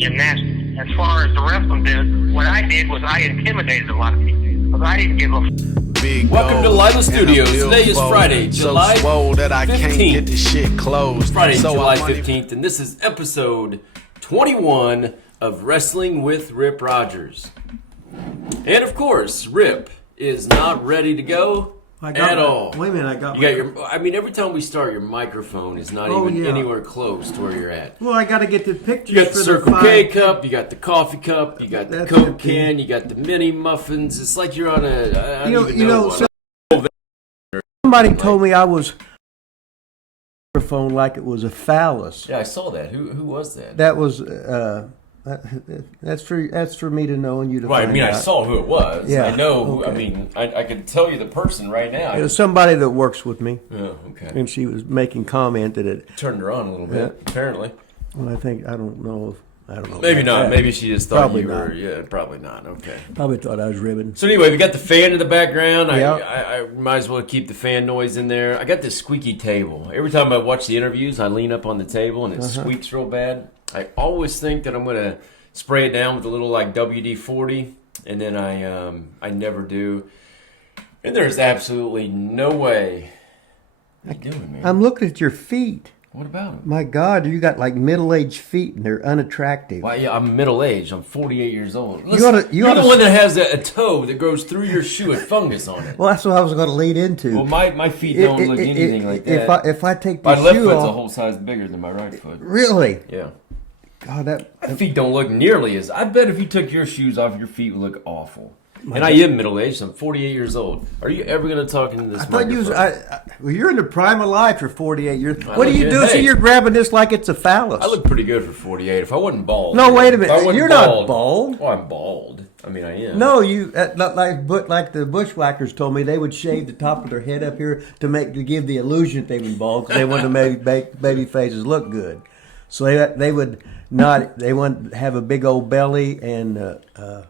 gymnastics. As far as the wrestling did, what I did was I intimidated a lot of people. Because I didn't give a Welcome to WrestlingwithRipRogers Studios. Today is Friday, July 15th. Friday, July 15th, and this is episode 21 of Wrestling with Rip Rogers. And of course, Rip is not ready to go at all. Wait a minute, every time we start, your microphone is not anywhere close to where you're at. Well, I got to get the pictures. You got the Circle K cup, you got the coffee cup, you got the Coke can, you got the mini muffins. It's like you're on somebody told me I was microphone like it was a phallus. Yeah, I saw that. Who was that? That was that's for me to know and you to find out. I saw who it was. Yeah, I know. okay. I can tell you the person right now. It was somebody that works with me. Oh, okay. And she was making comment that it turned her on a little bit. Apparently. Well, I don't know. Maybe not. That. Maybe she just thought probably you not. were. Yeah, probably not. Okay. Probably thought I was ribbing. So anyway, we got the fan in the background. Yeah. I might as well keep the fan noise in there. I got this squeaky table. Every time I watch the interviews, I lean up on the table and it squeaks real bad. I always think that I'm going to spray it down with a little like WD-40, and then I never do. And there's absolutely no way. What are you doing, man? I'm looking at your feet. What about them? My God, you got like middle-aged feet and they're unattractive. Well, yeah, I'm middle-aged. I'm 48 years old. Listen, you're the one that has a toe that goes through your shoe with fungus on it. Well, that's what I was going to lead into. Well, my feet don't look anything like that. If I take the my left shoe foot's off, a whole size bigger than my right foot. Really? Yeah. God, my feet don't look nearly as... I bet if you took your shoes off, your feet would look awful. And I am middle-aged. I'm 48 years old. Are you ever going to talk into this microphone? Well, you're in the prime of life for 48 years. What do you do? So you're grabbing this like it's a phallus. I look pretty good for 48. If I wasn't bald. No, wait a minute. You're not bald. Oh, I'm bald. I mean, I am. No, you like the bushwhackers told me they would shave the top of their head up here to give the illusion that they were bald because they wanted to make baby faces look good. So they would not. They want to have a big old belly and do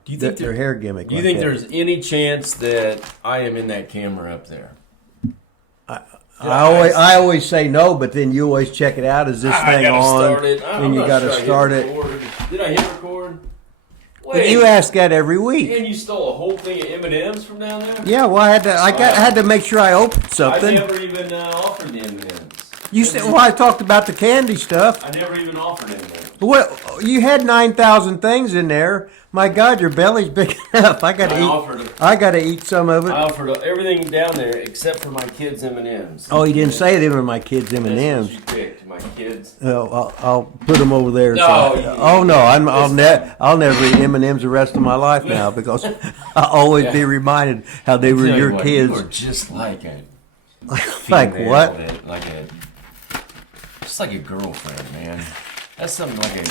you think their hair gimmick. Do you think there's any chance that I am in that camera up there? I always say no, but then you always check it out. Is this thing on? And you got to start it. Did I hit record? Wait. But you ask that every week. And you stole a whole thing of M&Ms from down there? Yeah, well, I had to make sure I opened something. I never even offered the M&Ms. You said, well, I talked about the candy stuff. I never even offered M&Ms. Well, you had 9,000 things in there. My God, your belly's big enough. I got to eat some of it. I offered everything down there except for my kids' M&Ms. Oh, you didn't say they were my kids' M&Ms. That's what you picked, my kids. Oh, I'll put them over there. No. I'll never eat M&Ms the rest of my life now because I'll always be reminded how they were your kids. You are just like a like what? Just like a girlfriend, man. That's something like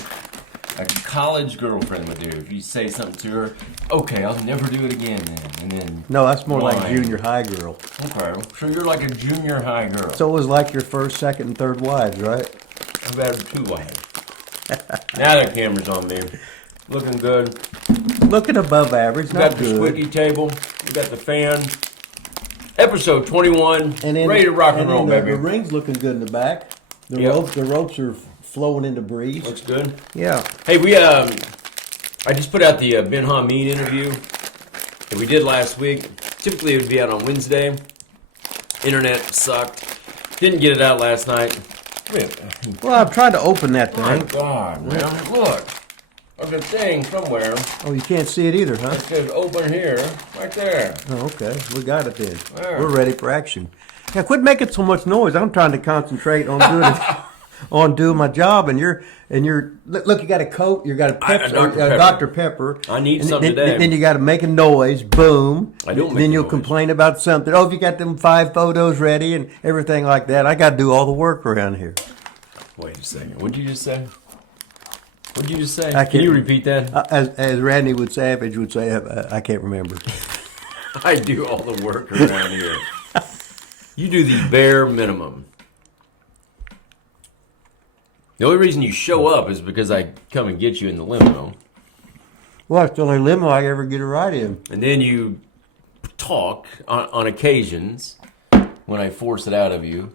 a college girlfriend would do. If you say something to her, okay, I'll never do it again then. And then no, that's more like junior high girl. Okay, so you're like a junior high girl. So it was like your first, second, and third wives, right? I've had 2 wives. Now the camera's on me. Looking good. Looking above average, we got the squeaky table. We got the fan. Episode 21. Ready to rock and roll, baby. The ring's looking good in the back. The ropes are flowing into breeze. Looks good. Yeah. Hey, I just put out the Ben Hameen interview that we did last week. Typically, it would be out on Wednesday. Internet sucked. Didn't get it out last night. Well, I'm trying to open that thing. My God, man. Look. There's a thing somewhere. Oh, you can't see it either, huh? It says open here. Right there. Oh, okay. We got it then. There. We're ready for action. Now, quit making so much noise. I'm trying to concentrate on doing it. On doing my job, and you're look. You got a Coke, you got a Dr. Pepper. I need something today. Then you got to make a noise. Boom. I don't. Then you'll complain about something. Oh, if you got them 5 photos ready and everything like that, I got to do all the work around here. Wait a second. What did you just say? What did you just say? Can you repeat that? As Randy Savage would say, I can't remember. I do all the work around here. You do the bare minimum. The only reason you show up is because I come and get you in the limo. Well, it's the only limo I ever get a ride in. And then you talk on occasions when I force it out of you.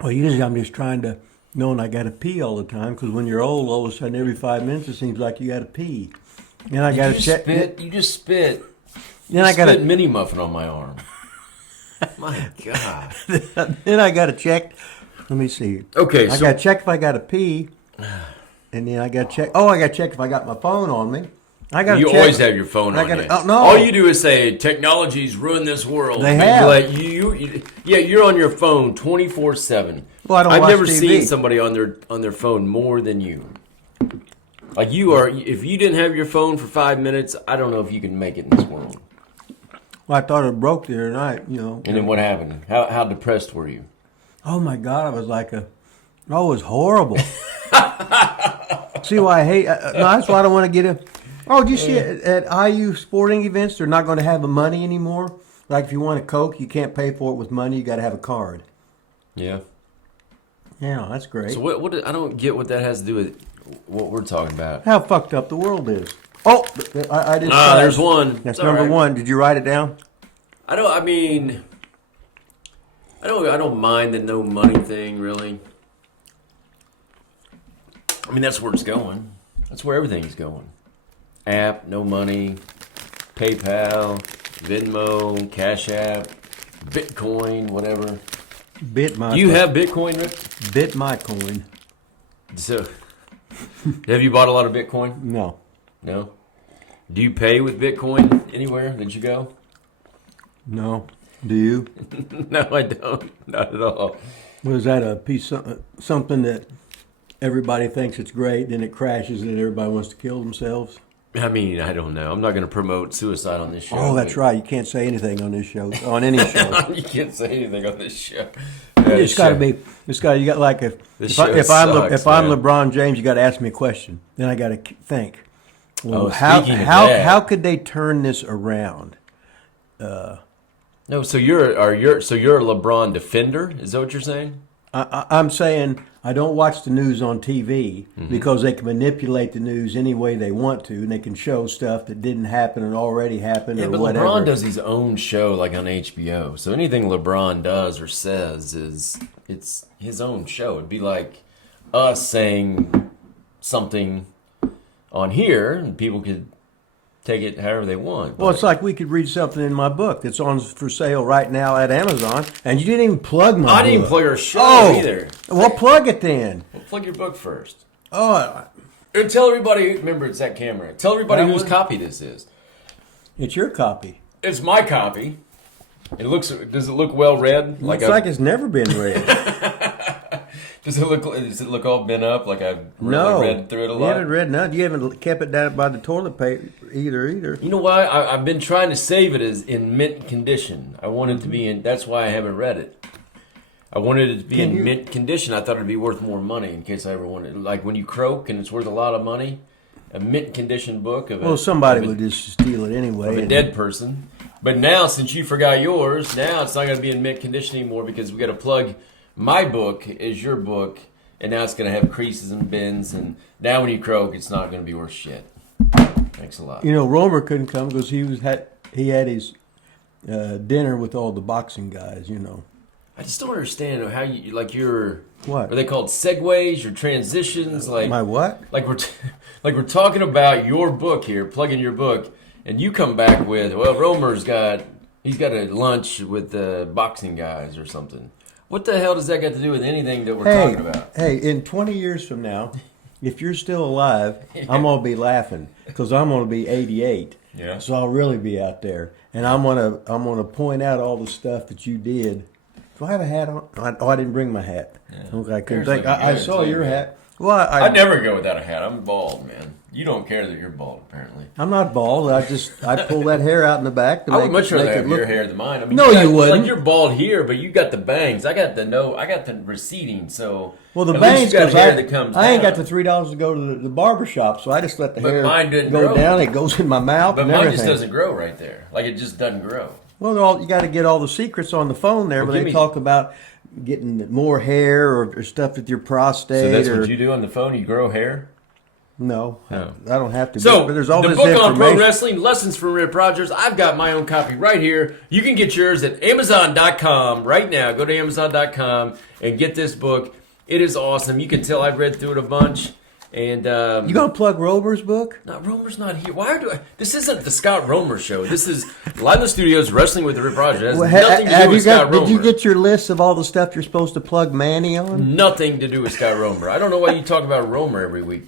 Well, usually I'm just trying to knowing I got to pee all the time, because when you're old, all of a sudden every 5 minutes it seems like you got to pee. And I got to check. You just spit. Then I got spit mini muffin on my arm. My God. Then I got to check. Let me see. Okay, I got to check if I got to pee, and then I got to check. Oh, I got to check if I got my phone on me. You always have your phone on you. Oh, no. All you do is say, technology's ruined this world. They have. Like, you're on your phone 24/7. Well, I don't I've watch never TV. seen somebody on their phone more than you. Like you are, if you didn't have your phone for 5 minutes, I don't know if you can make it in this world. Well, I thought it broke the other night, you know. And then what happened? How depressed were you? Oh, my God, I was it was horrible. See why I hate, no, that's why I don't want to get it. Oh, did you see at IU sporting events, they're not going to have the money anymore? Like if you want a Coke, you can't pay for it with money, you got to have a card. Yeah. Yeah, that's great. So what I don't get what that has to do with what we're talking about. How fucked up the world is. Oh, I didn't. There's one. That's It's number all right. one. Did you write it down? I don't mind the no money thing, really. I mean, that's where it's going. That's where everything's going. App, no money, PayPal, Venmo, Cash App, Bitcoin, whatever. Do you have Bitcoin, Rick? Bit my coin. So, have you bought a lot of Bitcoin? No. No? Do you pay with Bitcoin anywhere that you go? No. Do you? No, I don't. Not at all. Was that a piece something that everybody thinks it's great, then it crashes and everybody wants to kill themselves? I mean, I don't know. I'm not going to promote suicide on this show. Oh, that's right. You can't say anything on this show, on any show. You can't say anything on this show. It's got to be. You got like if I'm LeBron James, you got to ask me a question. Then I got to think. Well, how could they turn this around? No, so you're a LeBron defender? Is that what you're saying? I'm saying I don't watch the news on TV because they can manipulate the news any way they want to, and they can show stuff that didn't happen and already happened or but whatever. LeBron does his own show like on HBO. So anything LeBron does or says it's his own show. It'd be like us saying something on here, and people could take it however they want. Well, it's like we could read something in my book that's on for sale right now at Amazon, and you didn't even plug my book. I didn't even plug our show either. Well, plug it then. Well, plug your book first. Oh, And tell everybody, remember it's that camera. Tell everybody whose copy this is. it's your copy. It's my copy. Does it look well read? Looks like it's never been read. Does it look all bent up like I've No, really read through it a lot? You haven't read none. You haven't kept it down by the toilet paper either. You know why? I've been trying to save it as in mint condition. I want it to be in. That's why I haven't read it. I wanted it to be in mint condition. I thought it'd be worth more money in case I ever wanted. Like when you croak and it's worth a lot of money. A mint condition book of somebody would just steal it anyway. Of a dead person. But now, since you forgot yours, now it's not going to be in mint condition anymore because we got to plug my book as your book, and now it's going to have creases and bends, and now when you croak, it's not going to be worth shit. Thanks a lot. You know, Romer couldn't come because he had his dinner with all the boxing guys. You know. I just don't understand how you like your what are they called segues, your transitions, like my what? Like we're talking about your book here, plugging your book, and you come back with Romer's got a lunch with the boxing guys or something. What the hell does that got to do with anything that we're talking about? Hey, in 20 years from now, if you're still alive, I'm going to be laughing because I'm going to be 88. Yeah. So I'll really be out there. And I'm going to point out all the stuff that you did. Do I have a hat on? I didn't bring my hat. Yeah. Okay, I couldn't think. I saw your hat. Well, I never go without a hat. I'm bald, man. You don't care that you're bald, apparently. I'm not bald. I pull that hair out in the back. I would much rather have your hair than mine. I mean, no, you wouldn't. Like you're bald here, but you got the bangs. I got the receding. So well, the bangs got hair that comes. I ain't got the $3 to go to the barber shop, so I just let the hair go down. It goes in my mouth. But mine just doesn't grow right there. Like it just doesn't grow. Well, you got to get all the secrets on the phone there, but they talk about getting more hair or stuff with your prostate. So that's what you do on the phone? You grow hair? No, I don't have to. So, but there's all the this book on pro wrestling, Lessons from Rip Rogers, I've got my own copy right here. You can get yours at Amazon.com right now. Go to Amazon.com and get this book. It is awesome. You can tell I've read through it a bunch. And you gonna plug Romer's book? No, Romer's not here. Why do I? This isn't the Scott Romer show. This is Live in the Studios, Wrestling with Rip Rogers. It has nothing to do with Scott Romer. Did you get your list of all the stuff you're supposed to plug Manny on? Nothing to do with Scott Romer. I don't know why you talk about Romer every week.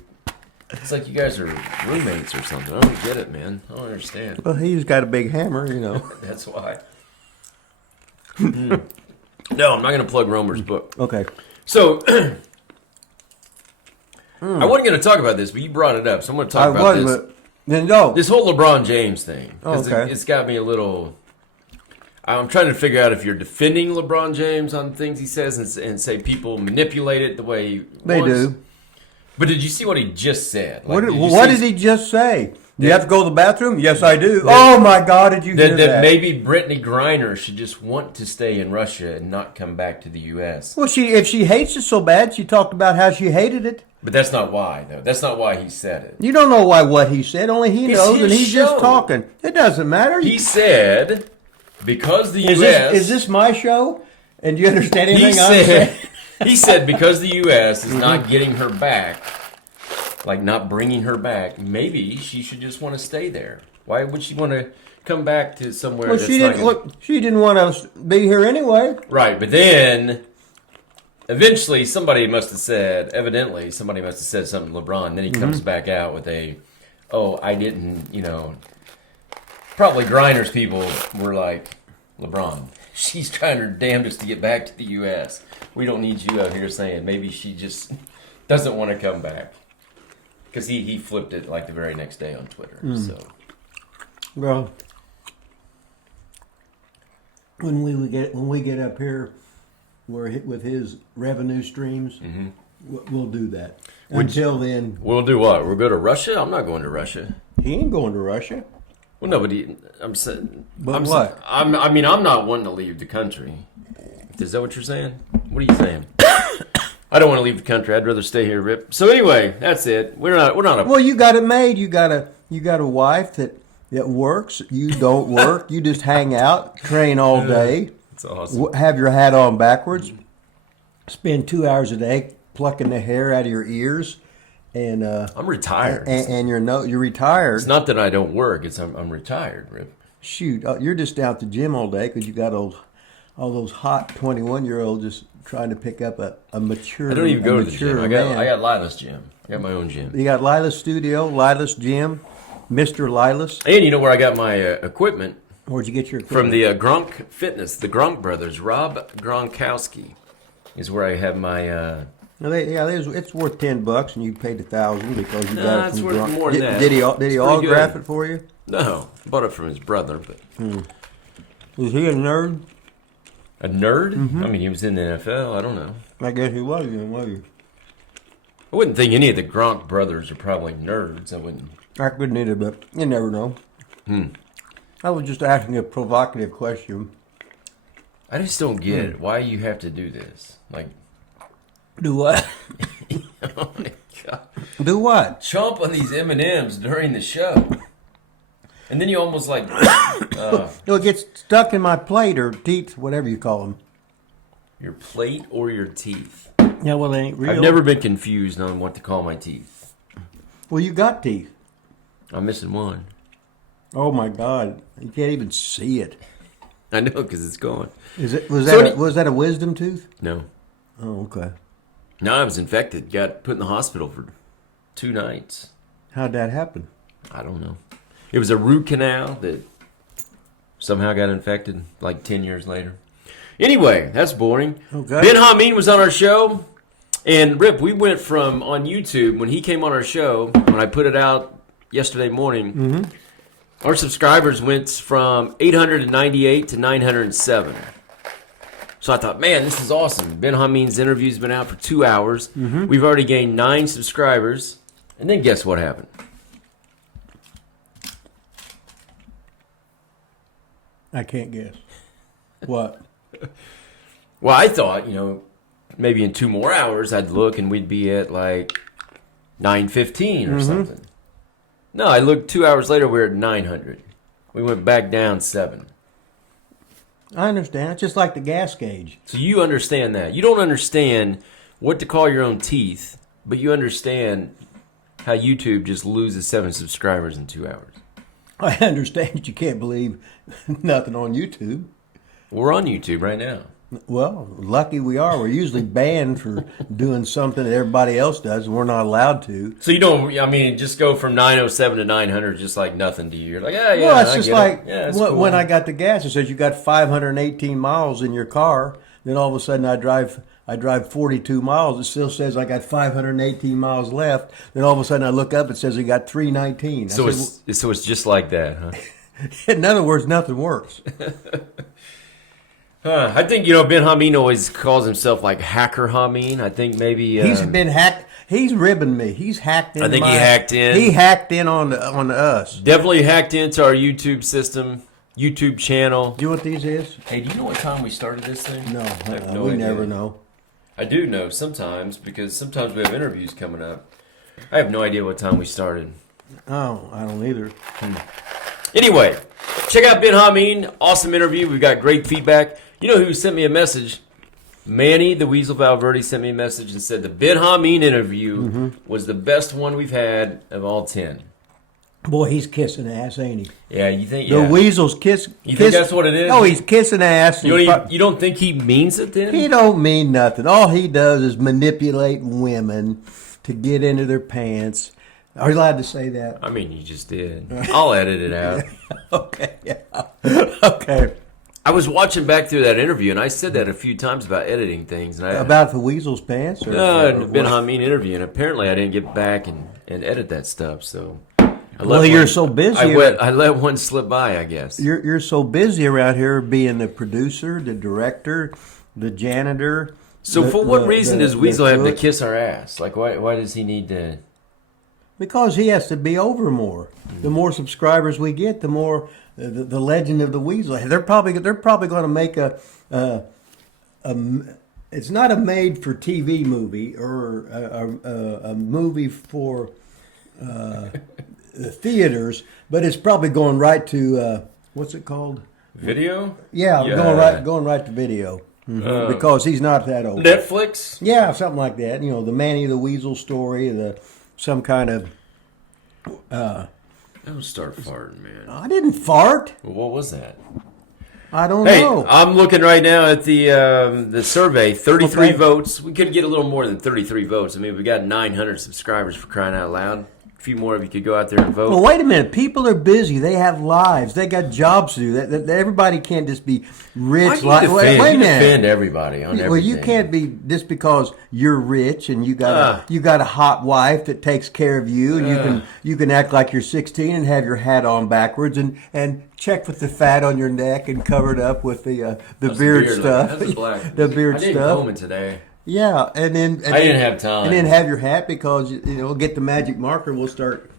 It's like you guys are roommates or something. I don't get it, man. I don't understand. Well, he's got a big hammer, you know. That's why. No, I'm not going to plug Romer's book. Okay. So, I wasn't going to talk about this, but you brought it up, so I'm going to talk about this. Then go. This whole LeBron James thing. Okay. It's got me a little... I'm trying to figure out if you're defending LeBron James on things he says and say people manipulate it the way he They wants. do. But did you see what he just said? What did he just say? Do you have to go to the bathroom? Yes, I do. Oh, my God, did you hear that? That maybe Brittany Griner should just want to stay in Russia and not come back to the U.S. Well, if she hates it so bad, she talked about how she hated it. But that's not why, though. That's not why he said it. You don't know what he said. Only he knows, and he's just talking. It doesn't matter. He said, because the U.S. Is this my show? And do you understand anything I'm saying? He said because the U.S. is not getting her back, like not bringing her back, maybe she should just want to stay there. Why would she want to come back to somewhere Well, that's she didn't want to be here anyway. Right, but then eventually evidently somebody must have said something to LeBron. Then he comes back out with I didn't, probably Griner's people were like, LeBron, she's trying her damnedest to get back to the U.S. We don't need you out here saying maybe she just doesn't want to come back. Because he flipped it like the very next day on Twitter. So, well, when we get up here, with his revenue streams, we'll do that. Until then, we'll do what? We'll go to Russia. I'm not going to Russia. He ain't going to Russia. Well, no, but I'm saying. But what? I'm not wanting to leave the country. Is that what you're saying? What are you saying? I don't want to leave the country. I'd rather stay here, Rip. So anyway, that's it. We're not. Well, you got it made. You got a wife that works. You don't work. You just hang out, train all day. That's awesome. Have your hat on backwards. Spend 2 hours a day plucking the hair out of your ears, and I'm retired. And you're retired. It's not that I don't work. It's I'm retired, Rip. Shoot, you're just down at the gym all day because you got all those hot 21-year-olds just trying to pick up a mature. I don't even go to the gym. I got man. Lila's gym. I got my own gym. You got Lila's studio, Lila's gym, Mr. Lila's. And you know where I got my equipment? Where'd you get your equipment? From the Gronk Fitness, the Gronk brothers. Rob Gronkowski is where I have my. It's worth $10, and you paid $1,000 because you got it from it's worth Gronk. more than that. Did he autograph it for you? No, I bought it from his brother. But Is he a nerd? a nerd? I mean, he was in the NFL. I don't know. I guess he was. Was I wouldn't think any of the Gronk brothers are probably nerds. I wouldn't. I couldn't either, but you never know. I was just asking a provocative question. I just don't get why you have to do this. Like, Do what? oh my God. Do what? Chomp on these M&Ms during the show. And then you almost like... It'll get stuck in my plate or teeth, whatever you call them. Your plate or your teeth? Yeah, well, they ain't real. I've never been confused on what to call my teeth. Well, you got teeth. I'm missing one. Oh, my God. You can't even see it. I know, because it's gone. Was that a wisdom tooth? No. Oh, okay. No, I was infected. Got put in the hospital for 2 nights. How'd that happen? I don't know. It was a root canal that somehow got infected like 10 years later. Anyway, that's boring. Okay. Ben Hameen was on our show. And Rip, we went from on YouTube, when he came on our show, when I put it out yesterday morning, our subscribers went from 898 to 907. So I thought, man, this is awesome. Ben Hameen's interview's been out for 2 hours. We've already gained 9 subscribers. And then guess what happened? I can't guess. What? Well, I thought, maybe in 2 more hours I'd look and we'd be at like 915 or something. No, I looked 2 hours later, we're at 900. We went back down 7. I understand. It's just like the gas gauge. So you understand that. You don't understand what to call your own teeth, but you understand how YouTube just loses 7 subscribers in 2 hours. I understand that you can't believe nothing on YouTube. We're on YouTube right now. Well, lucky we are. We're usually banned for doing something that everybody else does, and we're not allowed to. So you don't, I mean, just go from 907 to 900 just like nothing to you. You're like, yeah, Well, it's just like cool. when I got the gas, it says you got 518 miles in your car. Then all of a sudden I drive 42 miles. It still says I got 518 miles left. Then all of a sudden I look up, it says I got 319. So it's just like that, huh? In other words, nothing works. I think, Ben Hameen always calls himself like Hacker Hameen. I think maybe... He's been hacked. He's ribbing me. He's hacked in. I think he hacked in. He hacked in on us. Definitely hacked into our YouTube system, YouTube channel. Do you know what these is? Hey, do you know what time we started this thing? No, I have no we idea. never know. I do know sometimes, because sometimes we have interviews coming up. I have no idea what time we started. Oh, I don't either. Anyway, check out Ben Hameen. Awesome interview. We've got great feedback. You know who sent me a message? Manny, the Weasel Valverde, sent me a message and said the Ben Hameen interview was the best one we've had of all 10. Boy, he's kissing ass, ain't he? Yeah, you think? The Yeah. Weasel's kiss. You think that's what it is? Oh, he's kissing ass. You don't think he means it then? He don't mean nothing. All he does is manipulate women to get into their pants. Are you allowed to say that? I mean, you just did. I'll edit it out. Okay, yeah. Okay. I was watching back through that interview, and I said that a few times about editing things. And About the Weasel's pants? Or the Ben what? Hameen interview, and apparently I didn't get back and edit that stuff. So, You're so busy. I let one slip by, I guess. You're so busy around here being the producer, the director, the janitor. So, for what reason does Weasel have to cook. kiss our ass? Like, why does he need to? Because he has to be over more. The more subscribers we get, the more the legend of the Weasel. They're probably going to make it's not a made for TV movie or a movie for theaters, but it's probably going right to what's it called? Video? Yeah, going right to video. Because he's not that old. Netflix? Yeah, something like that. You know, the Manny the Weasel story, some kind of. Don't start farting, man. I didn't fart. Well, what was that? I don't Hey, know. I'm looking right now at the survey. 33 Okay. votes. We could get a little more than 33 votes. I mean, we got 900 subscribers, for crying out loud. A few more of you could go out there and vote. Well, wait a minute. People are busy. They have lives. They got jobs to do. That everybody can't just be rich. Why do you defend, wait a you minute. defend everybody on everything. Well, you can't be just because you're rich and you got a hot wife that takes care of you, and you can act like you're 16 and have your hat on backwards and check with the fat on your neck and covered up with the beard stuff. That's a black. The beard I didn't stuff. comb it today. Yeah, and then I didn't have time. And then have your hat because get the magic marker. We'll start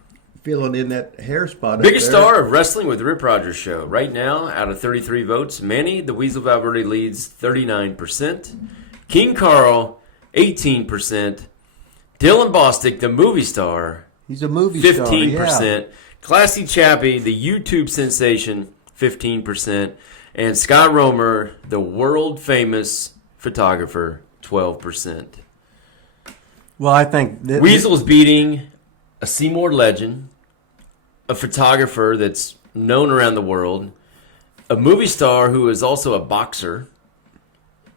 filling in that hair spot. Biggest up there. star of Wrestling with Rip Rogers show. Right now, out of 33 votes, Manny, the Weasel Valverde, leads 39%. King Carl, 18%. Dylan Bostic, the movie star, He's a movie star. 15%. Yeah. Classy Chappie, the YouTube sensation, 15%. And Scott Romer, the world-famous photographer, 12%. Well, I think that Weasel's beating a Seymour legend, a photographer that's known around the world, a movie star who is also a boxer,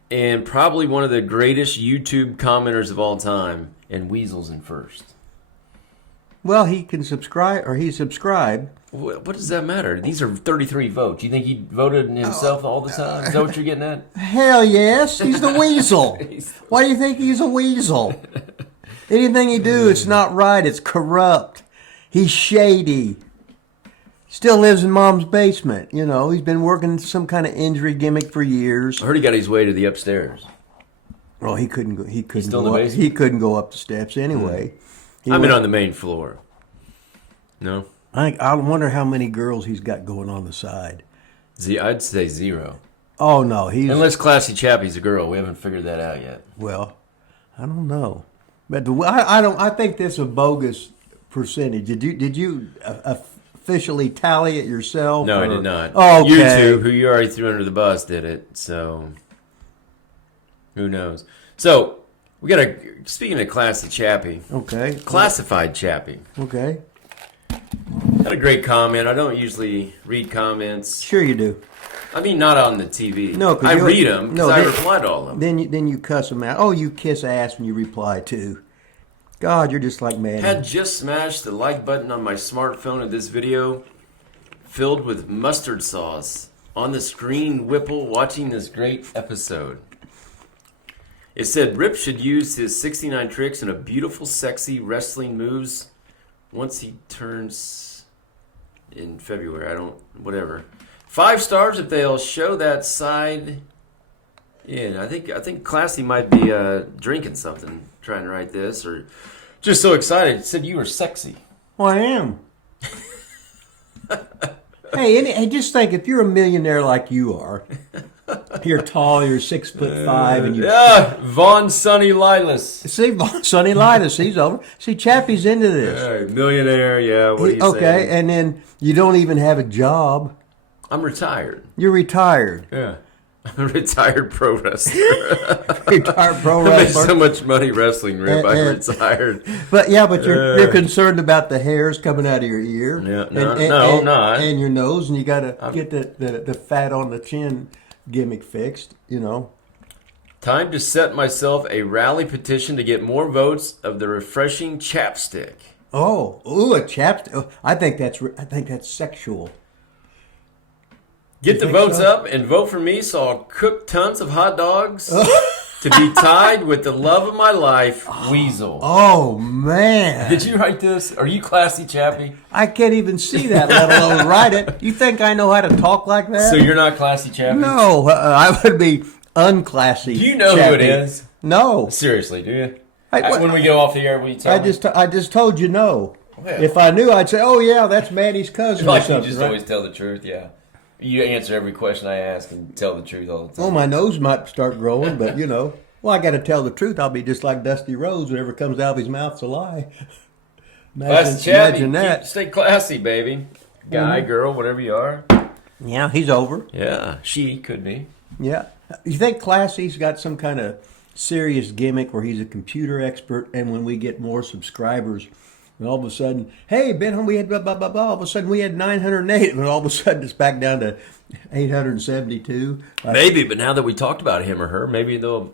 and probably one of the greatest YouTube commenters of all time, and Weasel's in first. Well, he can subscribe, or he subscribed. What does that matter? These are 33 votes. You think he voted himself all the time? Is that what you're getting at? Hell yes, he's the Weasel. Why do you think he's a Weasel? Anything he do, it's not right. It's corrupt. He's shady. Still lives in Mom's basement. He's been working some kind of injury gimmick for years. I heard he got his way to the upstairs. Well, he couldn't go. He couldn't still go in the up. basement? He couldn't go up the steps anyway. He I mean, went- on the main floor. No? I wonder how many girls he's got going on the side. I'd say 0. Oh no, he's Unless Classy Chappie's a girl. We haven't figured that out yet. well. I don't know, but I don't. I think that's a bogus percentage. Did you officially tally it yourself? No, or? I did not. Okay. YouTube, who you already threw under the bus, did it. So, who knows? So, We got a, speaking of classy Chappie. Okay. Classified Chappie. Okay. Had a great comment. I don't usually read comments. Sure you do. I mean, not on the TV. No, I read them because I reply to all of them. Then you cuss them out. Oh, you kiss ass when you reply too. God, you're just like man. Had just smashed the like button on my smartphone of this video filled with mustard sauce. On the screen, Whipple watching this great episode. It said Rip should use his 69 tricks and a beautiful, sexy wrestling moves once he turns in February. Whatever. 5 stars if they'll show that side. Yeah, I think Classy might be drinking something trying to write this, or just so excited. It said you were sexy. Well, I am. Hey, just think, if you're a millionaire like you are, you're tall, you're 6'5", and you Von Sonny Lilas. see Sonny Linus, he's over. See, Chappie's into this. Millionaire, yeah. What are you saying? Okay, and then you don't even have a job. I'm retired. You're retired. Yeah. I'm a retired pro wrestler. Retired pro I made wrestler. so much money wrestling, Rip. I'm retired. But you're concerned about the hairs coming out of your ear. Yeah, and your nose, and you got to get the fat on the chin gimmick fixed. Time to set myself a rally petition to get more votes of the refreshing chapstick. Oh, a chapstick. Oh, I think that's sexual. Get the votes up and vote for me so I'll cook tons of hot dogs to be tied with the love of my life, Weasel. Oh, man. Did you write this? Are you classy, Chappie? I can't even see that, let alone write it. You think I know how to talk like that? So you're not classy, Chappie? No, I would be unclassy. Do you know Chappie. who it is? No. Seriously, do you? What? When we go off the air, will you tell me? I just told you no. Well. If I knew, I'd say, oh, yeah, that's Maddie's cousin or Like you something. just right? always tell the truth, yeah. You answer every question I ask and tell the truth all the time. Well, my nose might start growing, but, well, I got to tell the truth. I'll be just like Dusty Rhodes. Whatever comes out of his mouth's a lie. Imagine that. Stay classy, baby. Guy, girl, whatever you are. Yeah, he's over. Yeah, she could be. Yeah. You think Classy's got some kind of serious gimmick where he's a computer expert, and when we get more subscribers, and all of a sudden, hey, Ben, we had blah, blah, blah, blah. All of a sudden, we had 908, and all of a sudden, it's back down to 872. Maybe, but now that we talked about him or her, maybe they'll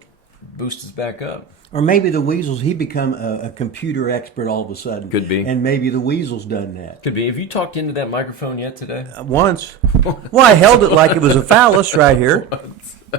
boost us back up. Or maybe the Weasel's, he become a computer expert all of a sudden. Could be. And maybe the Weasel's done that. Could be. Have you talked into that microphone yet today? Once. Well, I held it like it was a phallus right here.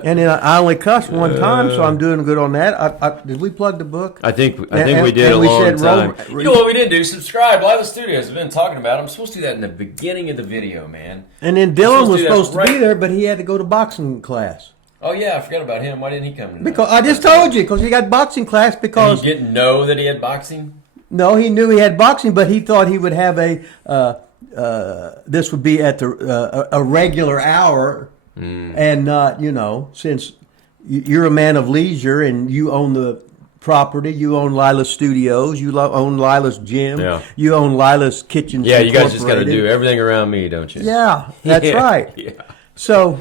And then I only cussed one time, so I'm doing good on that. Did we plug the book? I think we did a long time. You know what we didn't do? Subscribe. Live Studios. We've been talking about it. I'm supposed to do that in the beginning of the video, man. And then Dylan was supposed to right. be there, but he had to go to boxing class. Oh, yeah, I forgot about him. Why didn't he come tonight? Because I just told you, because he got boxing class because... And he didn't know that he had boxing? No, he knew he had boxing, but he thought he would have this would be at a regular hour and not, since you're a man of leisure and you own the property, you own Lila's Studios, you own Lila's Gym, you own Lila's Kitchens. Yeah, you guys just got to do everything around me, don't you? Yeah, that's right. Yeah. So...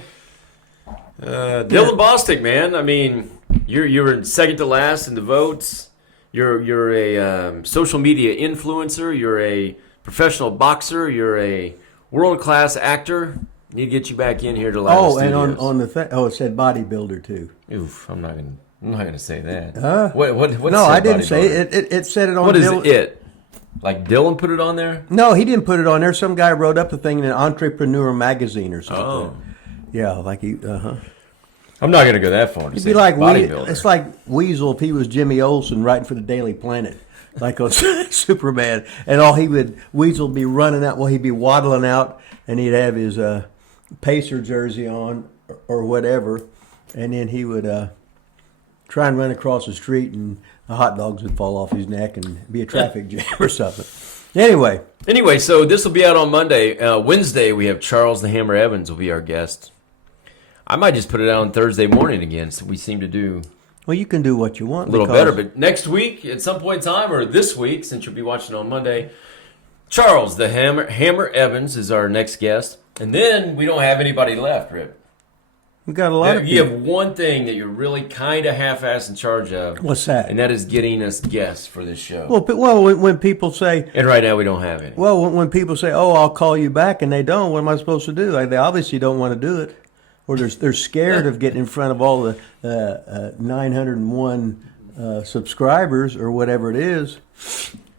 Dylan Bostic, man. I mean, you're second to last in the votes. You're a social media influencer. You're a professional boxer. You're a world class actor. Need to get you back in here to Live Studios. And on the thing, it said bodybuilder too. Oof, I'm not gonna say that. What? No, I didn't say it. It said it on. What is it? Like Dylan put it on there? No, he didn't put it on there. Some guy wrote up the thing in an Entrepreneur magazine or something. Oh. Yeah, like he. I'm not gonna go that far. It'd be like it's like Weasel if he was Jimmy Olsen writing for the Daily Planet, like on Superman, and Weasel would be running out. Well, he'd be waddling out, and he'd have his Pacer jersey on or whatever, and then he would try and run across the street, and the hot dogs would fall off his neck and be a traffic jam or something. Anyway, so this will be out on Monday. Wednesday, we have Charles the Hammer Evans will be our guest. I might just put it out on Thursday morning again, so we seem to do well, you can do what you want. A little better, but next week, at some point in time, or this week, since you'll be watching on Monday, Charles the Hammer Evans is our next guest. And then we don't have anybody left, Rip. We got a lot of You people. have one thing that you're really kind of half-assed in charge of. What's that? And that is getting us guests for this show. Well, when people say, And right now we don't have any. well, when people say, "Oh, I'll call you back," and they don't, what am I supposed to do? They obviously don't want to do it, or they're scared of getting in front of all the 901 subscribers or whatever it is.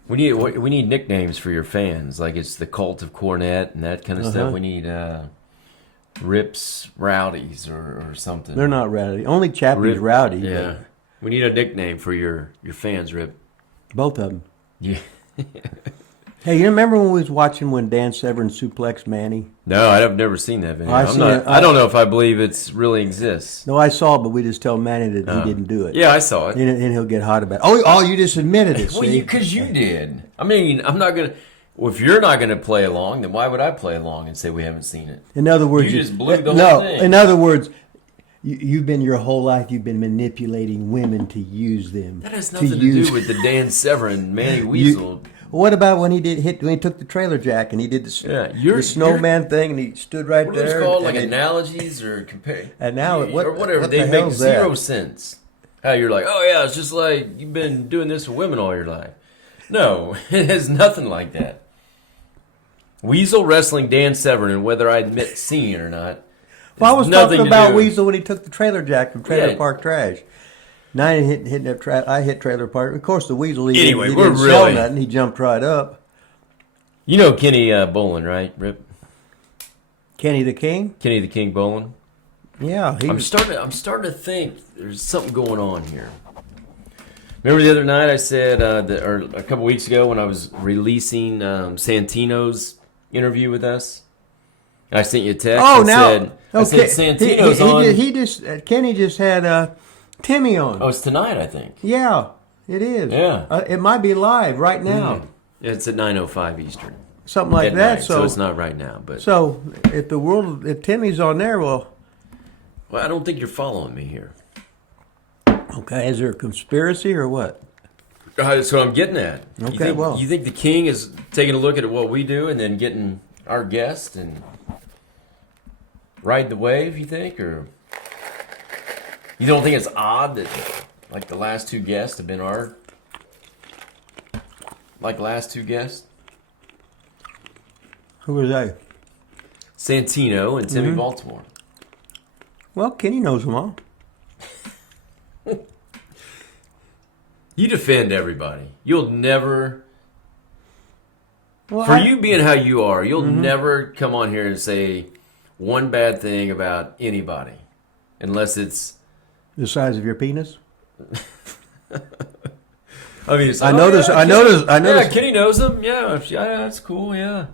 We need nicknames for your fans, like it's the Cult of Cornette and that kind of stuff. We need Rips Rowdies or something. They're not rowdy. Only Chappie's rowdy. Yeah. We need a nickname for your fans, Rip. Both of them. Yeah. Hey, you remember when we was watching when Dan Severn suplexed Manny? No, I've never seen that video. I I don't know if I believe it really exists. No, I saw it, but we just tell Manny that he didn't do it. Yeah, I saw it. And he'll get hot about it. Oh, you just admitted it, Well, see? because you did. I mean, I'm not going to... Well, if you're not going to play along, then why would I play along and say we haven't seen it? In other words... You just blew the whole thing. In other words, you've been your whole life, you've been manipulating women to use them. That has nothing to do with the Dan Severn, Manny Weasel... What about when he took the trailer jack and he did the snowman thing and he stood right what there? What are those called? Like analogies or compare? And now or whatever. What They the make hell's zero that? sense. How you're like, oh yeah, it's just like you've been doing this with women all your life. No, it has nothing like that. Weasel wrestling Dan Severn, and whether I admit seeing it or not. Well, I was nothing talking to about do- Weasel when he took the trailer jack from Trailer Yeah. Park Trash. Now I hit Trailer Park. Of course, the Weasel. Anyway, he we're didn't sell really- nothing. He jumped right up. You know Kenny Bolin, right, Rip? Kenny the King. Kenny the King Bolin. Yeah, I'm starting to think there's something going on here. Remember the other night I said, or a couple weeks ago when I was releasing Santino's interview with us, I sent you a text. Oh, and now said, I said Santino's on. Kenny just had Timmy on. Oh, it's tonight, I think. Yeah, it is. Yeah. It might be live right now. It's at 9:05 Eastern. Something like At that. night, so it's not right now. But So if Timmy's on there, well, I don't think you're following me here. okay. Is there a conspiracy or what? That's what I'm getting at. Okay, you think the King is taking a look at what we do and then getting our guest and ride the wave? You think, or you don't think it's odd that like the last two guests have been our last two guests? Who are they? Santino and Timmy Baltimore. Well, Kenny knows them all. You defend everybody. You'll never, Well, for you being how you are, you'll never come on here and say one bad thing about anybody, unless it's. The size of your penis? I mean, it's I like, noticed. Yeah, Kenny knows him. Yeah, that's cool. Yeah.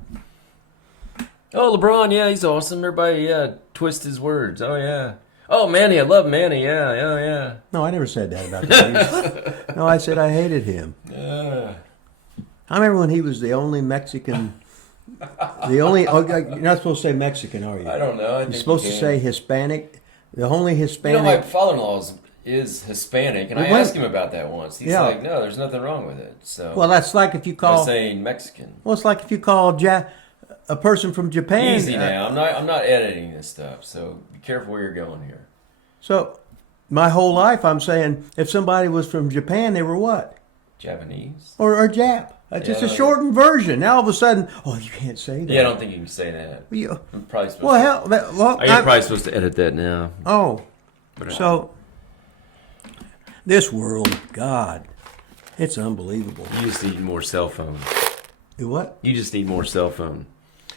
Oh, LeBron. Yeah, he's awesome. Everybody, twist his words. Oh, yeah. Oh, Manny. I love Manny. Yeah. No, I never said that about him. No, I said I hated him. I remember when he was the only Mexican. You're not supposed to say Mexican, are you? I don't know. You're supposed to say Hispanic. The only You Hispanic. know, my father-in-law is Hispanic, and I Well, asked him about that once. He's like, "No, there's nothing wrong with it." So, Well, that's like if you I'm call. saying Mexican. Well, it's like if you call a person from Japan. Easy now. I'm not editing this stuff, so be careful where you're going here. So, my whole life, I'm saying if somebody was from Japan, they were what? Japanese? Or Jap. Just a Yeah. shortened version. Now all of a sudden, oh, you can't say that. Yeah, I don't think you can say that. You, I'm probably supposed well, to. hell, You're probably supposed to edit that now. Oh, But, so this world, God, it's unbelievable. you just need more cell phone. Do what? You just need more cell phone.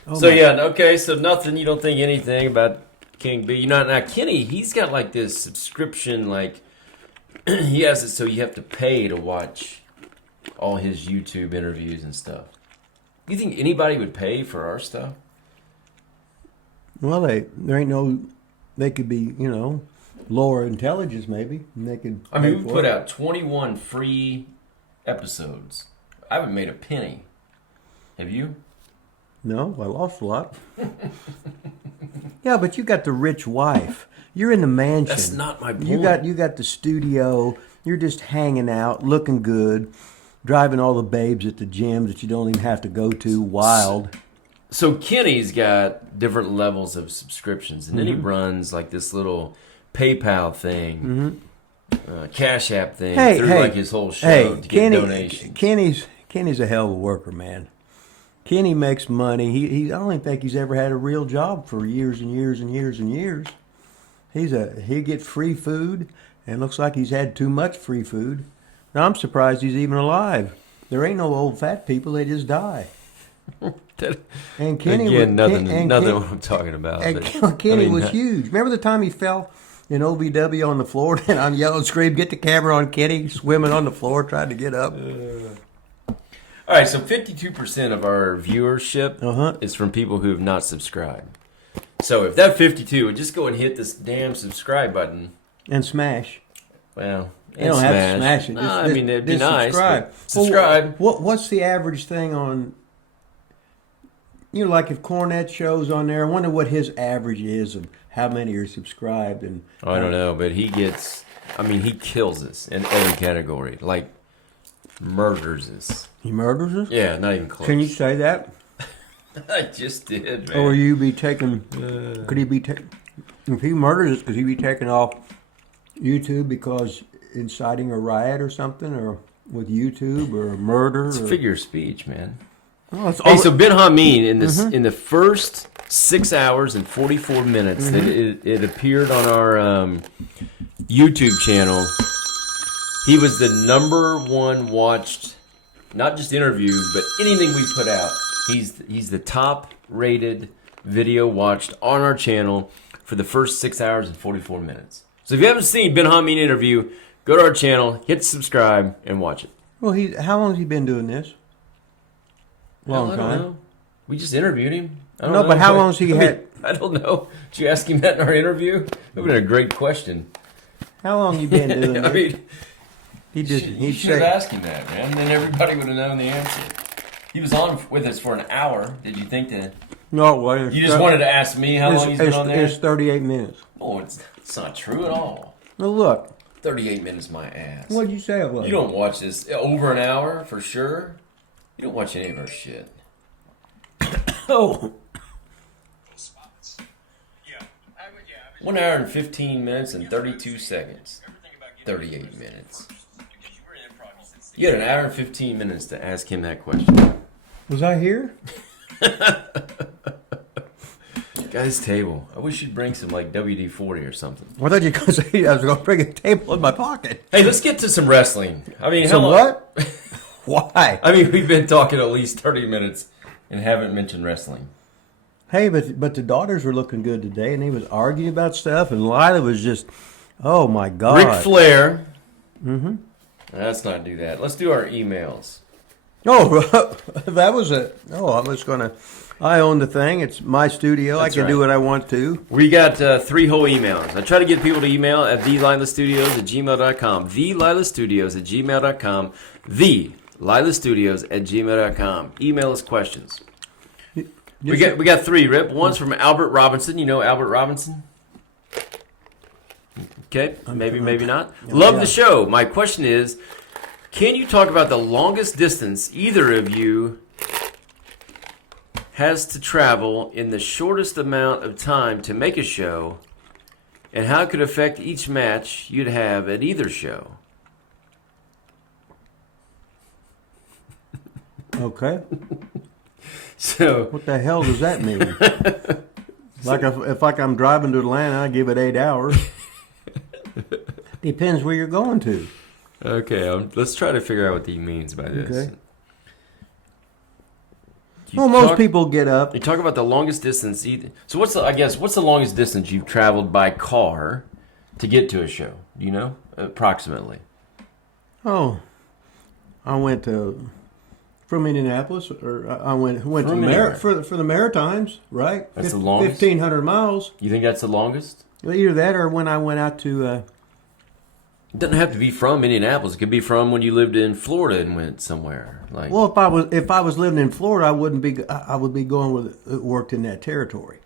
Oh, So my- okay. So nothing. You don't think anything about King B? You know, now Kenny, he's got like this subscription. Like he has it, so you have to pay to watch all his YouTube interviews and stuff. You think anybody would pay for our stuff? Well, there ain't no. They could be, lower intelligence maybe. And they could. I mean, pay we for put it. out 21 free episodes. I haven't made a penny. Have you? No, I lost a lot. Yeah, but you got the rich wife. You're in the mansion. That's not my point. You got the studio. You're just hanging out, looking good, driving all the babes at the gym that you don't even have to go to. Wild. So Kenny's got different levels of subscriptions, and then he Mm-hmm. runs like this little PayPal thing, Cash App thing Hey, through hey, like his whole show hey, to Kenny, get donations. Kenny's a hell of a worker, man. Kenny makes money. He I don't even think he's ever had a real job for years and years and years and years. He gets free food, and looks like he's had too much free food. Now I'm surprised he's even alive. There ain't no old fat people; they just die. And Kenny Again, was, nothing what I'm talking about. And but, Kenny I mean, was huge. Remember the time he fell in OVW on the floor, and I'm yelling, scream, get the camera on Kenny, swimming on the floor, trying to get up. All right, so 52% of our viewership Uh-huh. is from people who have not subscribed. So if that 52 would just go and hit this damn subscribe button, And smash. well, You don't have to smash it. No, Just- I mean, it'd be just nice. Subscribe. but Subscribe. Well, what's the average thing on? Like if Cornette shows on there, I wonder what his average is of how many are subscribed. And I don't know, but he kills us in every category. Like, murders us. he murders us. Yeah, not even close. Can you say that? I just did, man. Or you be taken? Could he be taken? If he murders us, could he be taken off YouTube because inciting a riot or something, or with YouTube or murder? It's a figure of speech, man. Oh, it's Hey, all- so Ben Hameen in the first 6 hours and 44 minutes that it appeared on our YouTube channel, he was the number one watched, not just interview, but anything we put out. He's the top rated video watched on our channel for the first 6 hours and 44 minutes. So if you haven't seen Ben Hameen interview, go to our channel, hit subscribe, and watch it. Well, how long has he been doing this? Long I don't time. know. We just interviewed him. I don't No, know. but how long has he had? I don't know. Did you ask him that in our interview? That would have been a great question. How long you been doing I this? mean, He'd should have say, asked him that, man. Then everybody would have known the answer. He was on with us for an hour. Did you think that? no, well, You just wanted to ask me how long he's been on there? It's 38 minutes. Oh, it's not true at all. Well, look, 38 minutes, my ass. what'd you say it was? You don't watch this over an hour for sure. You don't watch any of our shit. Oh, 1 hour and 15 minutes and 32 seconds. 38 minutes. You had an hour and 15 minutes to ask him that question. was I here? Guy's table. I wish you'd bring some like WD-40 or something. I thought you were going to say I was going to bring a table in my pocket. Hey, let's get to some wrestling. I mean, So how long? what? Why? I mean, we've been talking at least 30 minutes and haven't mentioned wrestling. Hey, but the daughters were looking good today, and he was arguing about stuff, and Lila was just, oh my God. Ric Flair. Mm-hmm. Let's not do that. Let's do our emails. Oh, that was it. Oh, I own the thing. It's my studio. That's I can right. do what I want to. We got 3 whole emails. I try to get people to email at thelilasstudios@gmail.com. Thelilasstudios@gmail.com. Thelilasstudios@gmail.com. Email us questions. We got 3, Rip. One's from Albert Robinson. You know Albert Robinson? Okay, maybe not. Love the show. My question is, can you talk about the longest distance either of you has to travel in the shortest amount of time to make a show, and how it could affect each match you'd have at either show? Okay. So, What the hell does that mean? if I'm driving to Atlanta, I give it 8 hours. Depends where you're going to. okay, let's try to figure out what he means by this. Okay. You Well, most talk- people get up. You talk about the longest distance. So what's the longest distance you've traveled by car to get to a show? Do you know approximately? Oh, I went from Indianapolis, or I went From to anywhere. for the Maritimes, right? That's the longest? 1,500 miles. You think that's the longest? Either that, or when I went out to. It doesn't have to be from Indianapolis. It could be from when you lived in Florida and went somewhere. Like, Well, if I was living in Florida, I would be going with worked in that territory.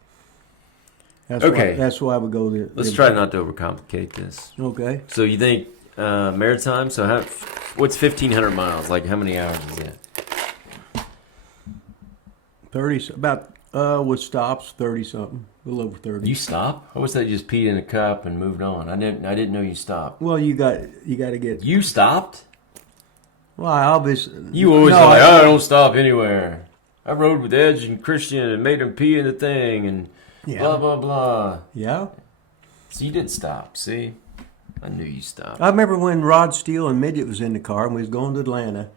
Okay. That's why I would go there. let's try not to overcomplicate this. Okay. So you think maritime? So what's 1,500 miles? Like how many hours is that? 30, about With stops, 30-something, a little over 30. You stop? I always thought you just peed in a cup and moved on. I didn't know you stopped. Well, you got to get. You stopped? Well, I obviously. You always like, I don't stop anywhere. I rode with Edge and Christian and made him pee in the thing and blah, blah, blah. Yeah. So you did stop, see? I knew you stopped. I remember when Rod Steele and Midget was in the car and we was going to Atlanta.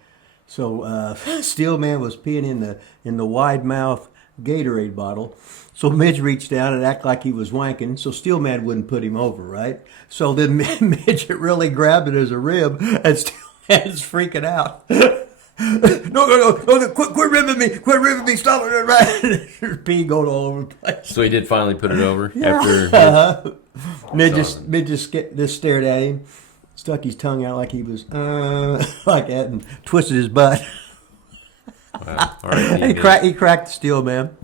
So Steel Man was peeing in the wide mouth Gatorade bottle. So Midge reached down and acted like he was wanking, so Steel Man wouldn't put him over, right? So then Midget really grabbed it as a rib, and Steel Man's freaking out. No, quit ribbing me, stop it, right? There's pee going all over the place. So he did finally put it over after Midge just stared at him, stuck his tongue out like he was like that, and twisted his butt. Wow. All right, he cracked the Steel Man.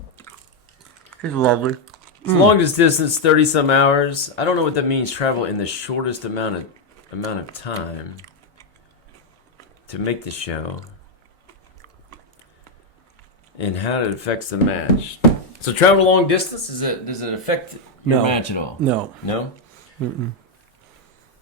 He's lovely. It's longest distance, 30-some hours. I don't know what that means. Travel in the shortest amount of time to make the show, and how it affects the match. So travel long distance, does it affect your match at all? No. Mm-mm.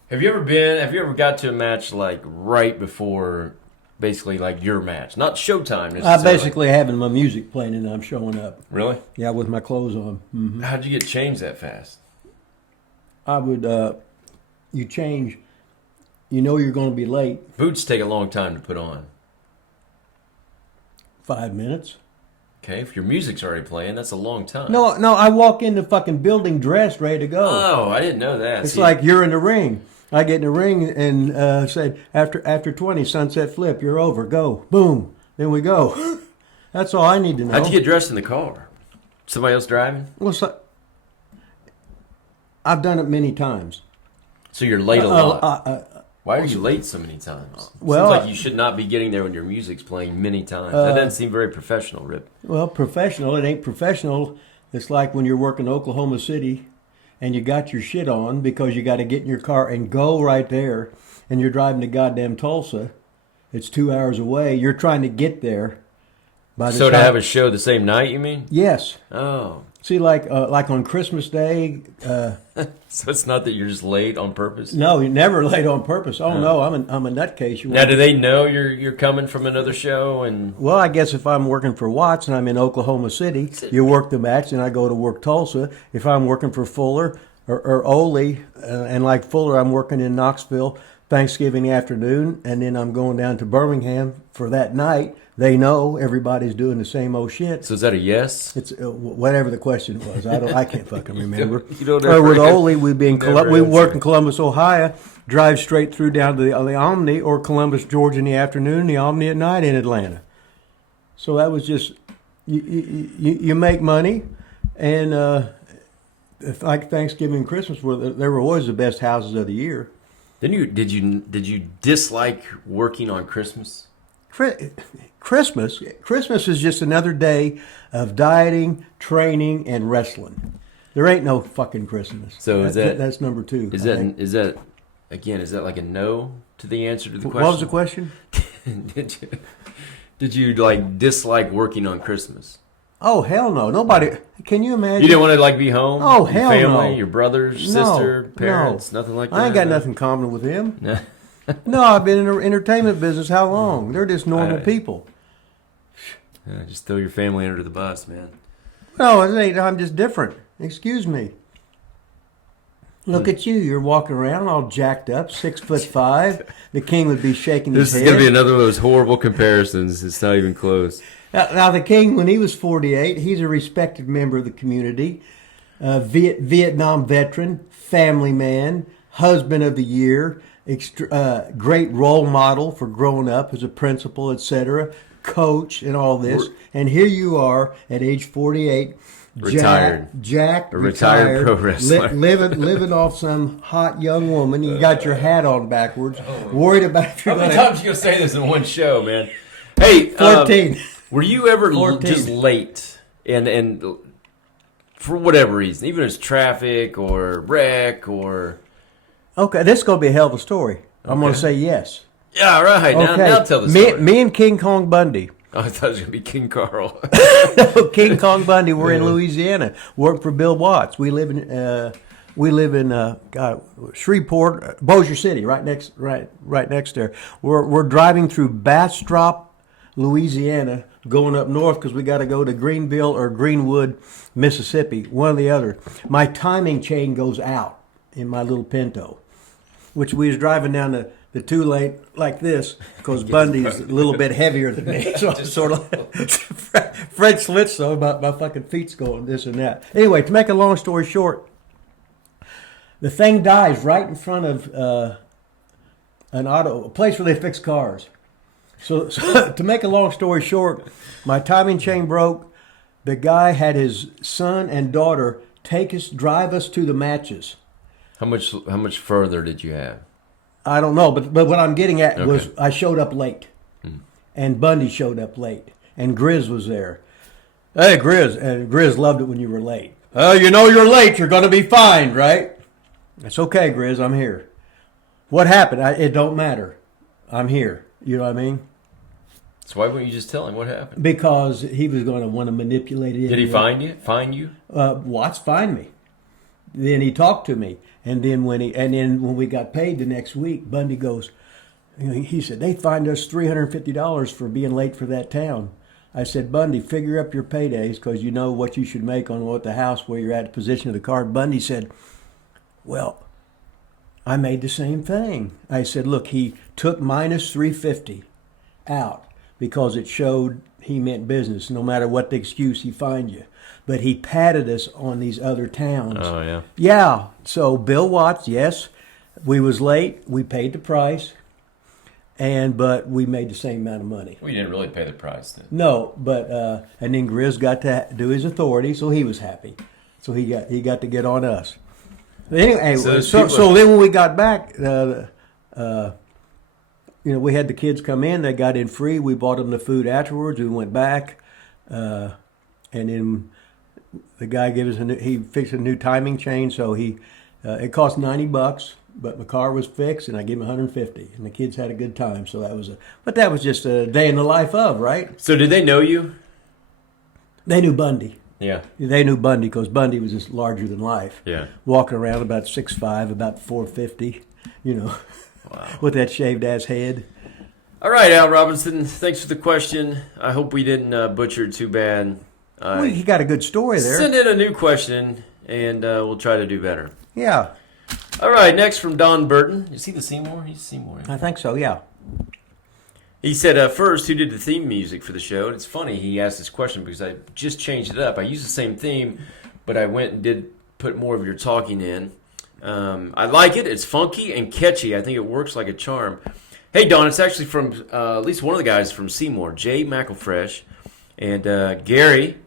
Have you ever got to a match like right before, basically like your match, not showtime? I basically having my music playing and I'm showing up. Really? Yeah, with my clothes on. Mm-hmm. How'd you get changed that fast? I would. You change. You know you're going to be late. Boots take a long time to put on. 5 minutes. Okay, if your music's already playing, that's a long time. No, I walk in the fucking building dressed, ready to go. Oh, I didn't know that. It's like you're in the ring. I get in the ring and say, after 20, sunset flip, you're over, go. Boom. Then we go. That's all I need to know. How'd you get dressed in the car? Somebody else driving? Well, I've done it many times. So you're late a lot. Why are you late so many times? Well, seems like you should not be getting there when your music's playing many times. That doesn't seem very professional, Rip. Well, professional. It ain't professional. It's like when you're working Oklahoma City and you got your shit on because you got to get in your car and go right there, and you're driving to goddamn Tulsa. It's 2 hours away. You're trying to get there. So to have a show the same night, you mean? Yes. Oh. See, like on Christmas Day. So it's not that you're just late on purpose? No, you're never late on purpose. Oh no, I'm a nutcase. Now, do they know you're coming from another show? And well, I guess if I'm working for Watts and I'm in Oklahoma City, you work the match, and I go to work Tulsa. If I'm working for Fuller or Ole, and like Fuller, I'm working in Knoxville Thanksgiving afternoon, and then I'm going down to Birmingham for that night. They know everybody's doing the same old shit. So is that a yes? It's whatever the question was. I can't fucking remember. you don't or with Ole, we work in Columbus, Ohio, drive straight through down to the Omni, or Columbus, Georgia in the afternoon, the Omni at night in Atlanta. So that was just you make money, and like Thanksgiving and Christmas, they were always the best houses of the year. Did you dislike working on Christmas? Christmas is just another day of dieting, training, and wrestling. There ain't no fucking Christmas. So that's number two. Is that like a no to the answer to the question? What was the question? Did you like dislike working on Christmas? Oh hell no! Nobody. Can you imagine? You didn't want to like be home? Oh your hell family, no! Your brothers, sister, parents, nothing like that. I ain't got nothing common with them. No. No, I've been in the entertainment business how long? They're just normal people. Yeah, just throw your family under the bus, man. No, I'm just different. Excuse me. Look at you. You're walking around all jacked up, 6'5". The king would be shaking his head. This is going to be another of those horrible comparisons. It's not even close. Now, the king, when he was 48, he's a respected member of the community, Vietnam veteran, family man, husband of the year, great role model for growing up as a principal, etc., coach, and all this. And here you are at age 48, retired, retired pro wrestler, living off some hot young woman. You got your hat on backwards, worried about if you're how many times you gonna say this in one show, man? Hey, 14. Were you ever 14. just late and for whatever reason, even if it's traffic or wreck or? Okay, this is going to be a hell of a story. I'm going to say yes. Yeah, right. Okay. Now tell the story. Me and King Kong Bundy Oh, I thought it was going to be King Carl. King Kong Bundy. We're in Louisiana. Work for Bill Watts. We live in Shreveport, Bossier City, right next there. We're driving through Bastrop, Louisiana, going up north because we got to go to Greenville or Greenwood, Mississippi, one or the other. My timing chain goes out in my little Pinto, which we was driving down the two-lane like this because Bundy's a little bit heavier than me. So I'm sort of Fred Slitz, so my fucking feet's going this and that. Anyway, to make a long story short, the thing dies right in front of a place where they fix cars. So to make a long story short, my timing chain broke. The guy had his son and daughter drive us to the matches. How much further did you have? I don't know, but what I'm getting at was I showed up late, and Bundy showed up late, and Grizz was there. Hey, Grizz, and Grizz loved it when you were late. Oh, you know you're late. You're going to be fined, right? It's okay, Grizz. I'm here. What happened? It don't matter. I'm here. You know what I mean? So why wouldn't you just tell him what happened? Because he was going to want to manipulate it. Did he Fine you? Watts fined me. Then he talked to me, and then when we got paid the next week, Bundy goes, he said they fined us $350 for being late for that town. I said, Bundy, figure up your paydays because you know what you should make on what the house where you're at, the position of the car. Bundy said, well, I made the same thing. I said, look, he took minus $350 out because it showed he meant business. No matter what the excuse, he fined you. But he patted us on these other towns. Oh, yeah. Yeah. So Bill Watts, yes, we was late. We paid the price, but we made the same amount of money. Well, you didn't really pay the price then. No, but and then Grizz got to do his authority, so he was happy. So he got to get on us. Anyway, so then when we got back, we had the kids come in. They got in free. We bought them the food afterwards. We went back, and then the guy gave us he fixed a new timing chain. So it cost $90, but my car was fixed, and I gave him $150, and the kids had a good time. So that was just a day in the life of, right? So did they know you? They knew Bundy. Yeah. They knew Bundy because Bundy was just larger than life. Yeah. Walking around about 6'5", about 450, Wow. with that shaved ass head. All right, Al Robinson, thanks for the question. I hope we didn't butcher it too bad. Well, he got a good story there. Send in a new question, and we'll try to do better. Yeah. All right, next from Don Burton. Is he the Seymour? He's Seymour. I think so, yeah. He said, first, who did the theme music for the show? And it's funny he asked this question because I just changed it up. I used the same theme, but I went and did put more of your talking in. I like it. It's funky and catchy. I think it works like a charm. Hey, Don, it's actually from at least one of the guys from Seymour, Jay McElfresh, and Gary,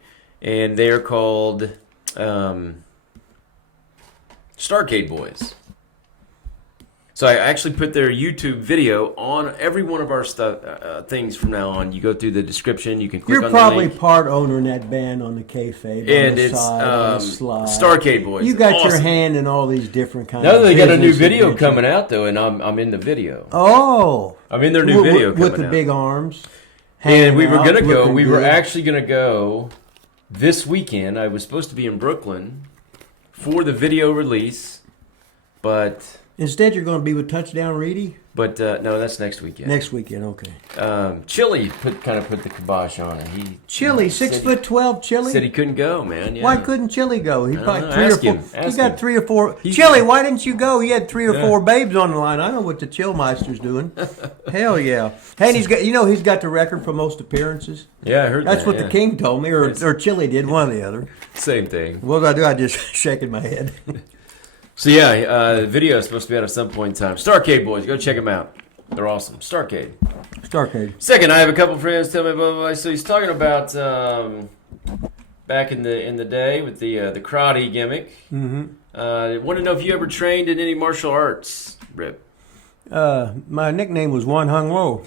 and they are called Starcade Boys. So I actually put their YouTube video on every one of our things from now on. You go through the description. You can click on the link. You're probably part owner in that band on the kayfabe. And on the it's side, on the slide. Starcade Boys. You got awesome. your hand in all these different kinds Now of they got a new business video adventure. coming out, though, and I'm in the video. Oh. I'm in their new video coming with the out. big arms. And we were going going to go. We were actually going to go this weekend. I was supposed to be in Brooklyn for the video release, but... Instead, you're going to be with Touchdown Reedy? But no, that's next weekend. Next weekend, okay. Chili put the kibosh on it. Chili, 6'12" Chili. Said he couldn't go, man. Yeah. Why couldn't Chili go? He probably Ask three or him. four. Ask He got him. 3 or 4. Chili, why didn't you go? He had 3 or 4 babes on the line. I know what the Chillmeister's doing. Hell yeah! Hey, and he's got the record for most appearances. Yeah, I heard That's that. what the King told me, or Chili did, one or the other. Same thing. What did I do? I just shaking my head. So yeah, the video is supposed to be out at some point in time. Starcade Boys, go check them out. They're awesome. Starcade. Second, I have a couple friends tell me blah blah blah. So he's talking about back in the day with the karate gimmick. Mm-hmm. Want to know if you ever trained in any martial arts, Rip? My nickname was One Hung Low.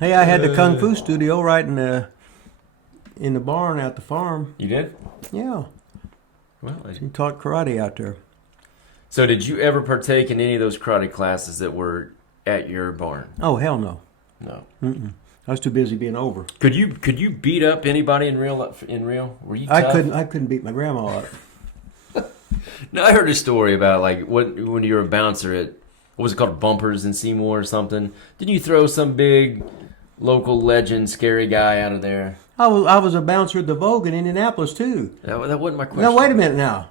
Hey, I had the Kung Fu studio right in the barn at the farm. You did? Yeah. Well, He taught karate out there. So did you ever partake in any of those karate classes that were at your barn? Oh, hell no. No. I was too busy being over. Could you beat up anybody in real? Were you tough? I couldn't beat my grandma up. No, I heard a story about like when you were a bouncer at what was it called, Bumpers in Seymour or something. Didn't you throw some big local legend, scary guy out of there? I was a bouncer at the Vogue in Indianapolis too. That wasn't my question. No, wait a minute now.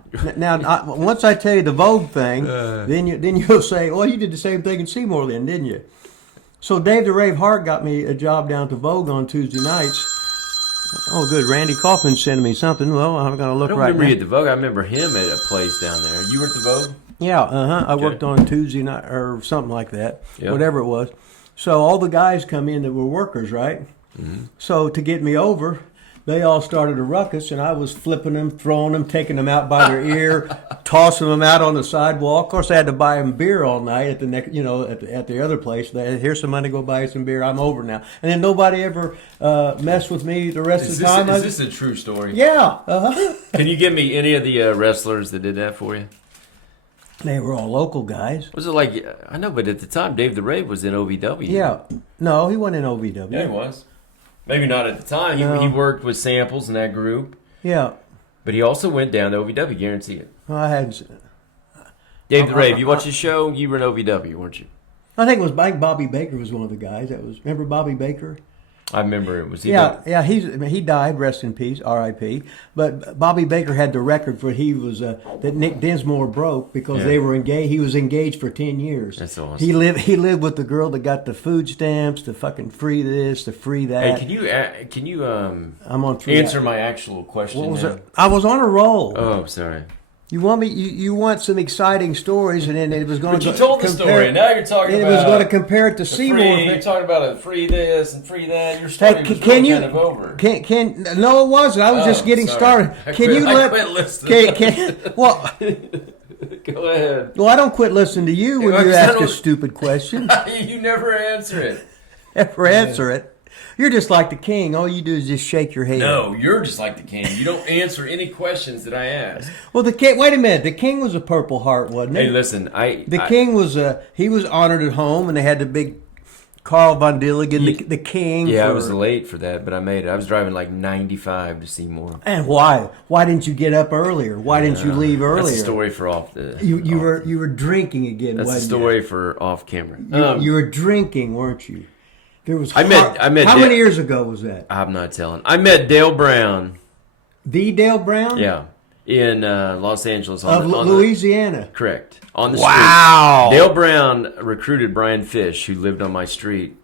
Once I tell you the Vogue thing, then you'll say, "Well, you did the same thing in Seymour, then, didn't you?" So Dave the Rave Hart got me a job down to Vogue on Tuesday nights. Oh, good. Randy Kaufman sending me something. Well, I'm going to look right now. I don't remember you at the Vogue. I remember him at a place down there. You were at the Vogue? Yeah, I worked on Tuesday night or something like that, Yep. whatever it was. So all the guys come in that were workers, right? Mm-hmm. So to get me over, they all started a ruckus, and I was flipping them, throwing them, taking them out by their ear, tossing them out on the sidewalk. Of course, I had to buy them beer all night at the next, at the other place. Here's some money, go buy some beer. I'm over now. And then nobody ever messed with me the rest of the time. Is this a true story? Yeah. Can you give me any of the wrestlers that did that for you? They were all local guys. Was it like, I know, but at the time, Dave the Rave was in OVW. Yeah. No, he wasn't in OVW. Yeah, he was. Maybe not at the time. No. He worked with Samples in that group. Yeah. But he also went down to OVW, guarantee it. Well, I had. Dave the Rave, you watch his show? You were in OVW, weren't you? I think it was Bobby Baker was one of the guys. Remember Bobby Baker? I remember it was. He died. Rest in peace. R.I.P. But Bobby Baker had the record for that Nick Dinsmore broke because they were engaged. He was engaged for 10 years. That's awesome. He lived with the girl that got the food stamps, the fucking free this, the free that. Hey, can you I'm on answer my actual question? What was now? it? I was on a roll. Oh, sorry. You want me? You want some exciting stories, and then it was going But to. you told the story. Now you're talking about. It was going to compare it to Seymour. You're talking about a free this and free that. Your story was can you? kind of over. No, it wasn't. I was just getting started. I quit listening. Well, go ahead. Well, I don't quit listening to you when you ask a stupid question. You never answer it. Never answer it. You're just like the king. All you do is just shake your head. No, you're just like the king. You don't answer any questions that I ask. Well, the king. Wait a minute. The king was a Purple Heart, wasn't he? Hey, listen. The king was. He was honored at home, and they had the big Carl Von Dilligan, the king. Yeah, I was late for that, but I made it. I was driving like 95 to Seymour. And why? Why didn't you get up earlier? Why didn't you leave earlier? That's a story for off the. You were drinking again. That's a story for off camera. You were drinking, weren't you? There was. I met. How many years ago was that? I'm not telling. I met Dale Brown. The Dale Brown? Yeah, in Los Angeles. On Louisiana. Correct. On the street. Dale Brown recruited Brian Fish, who lived on my street.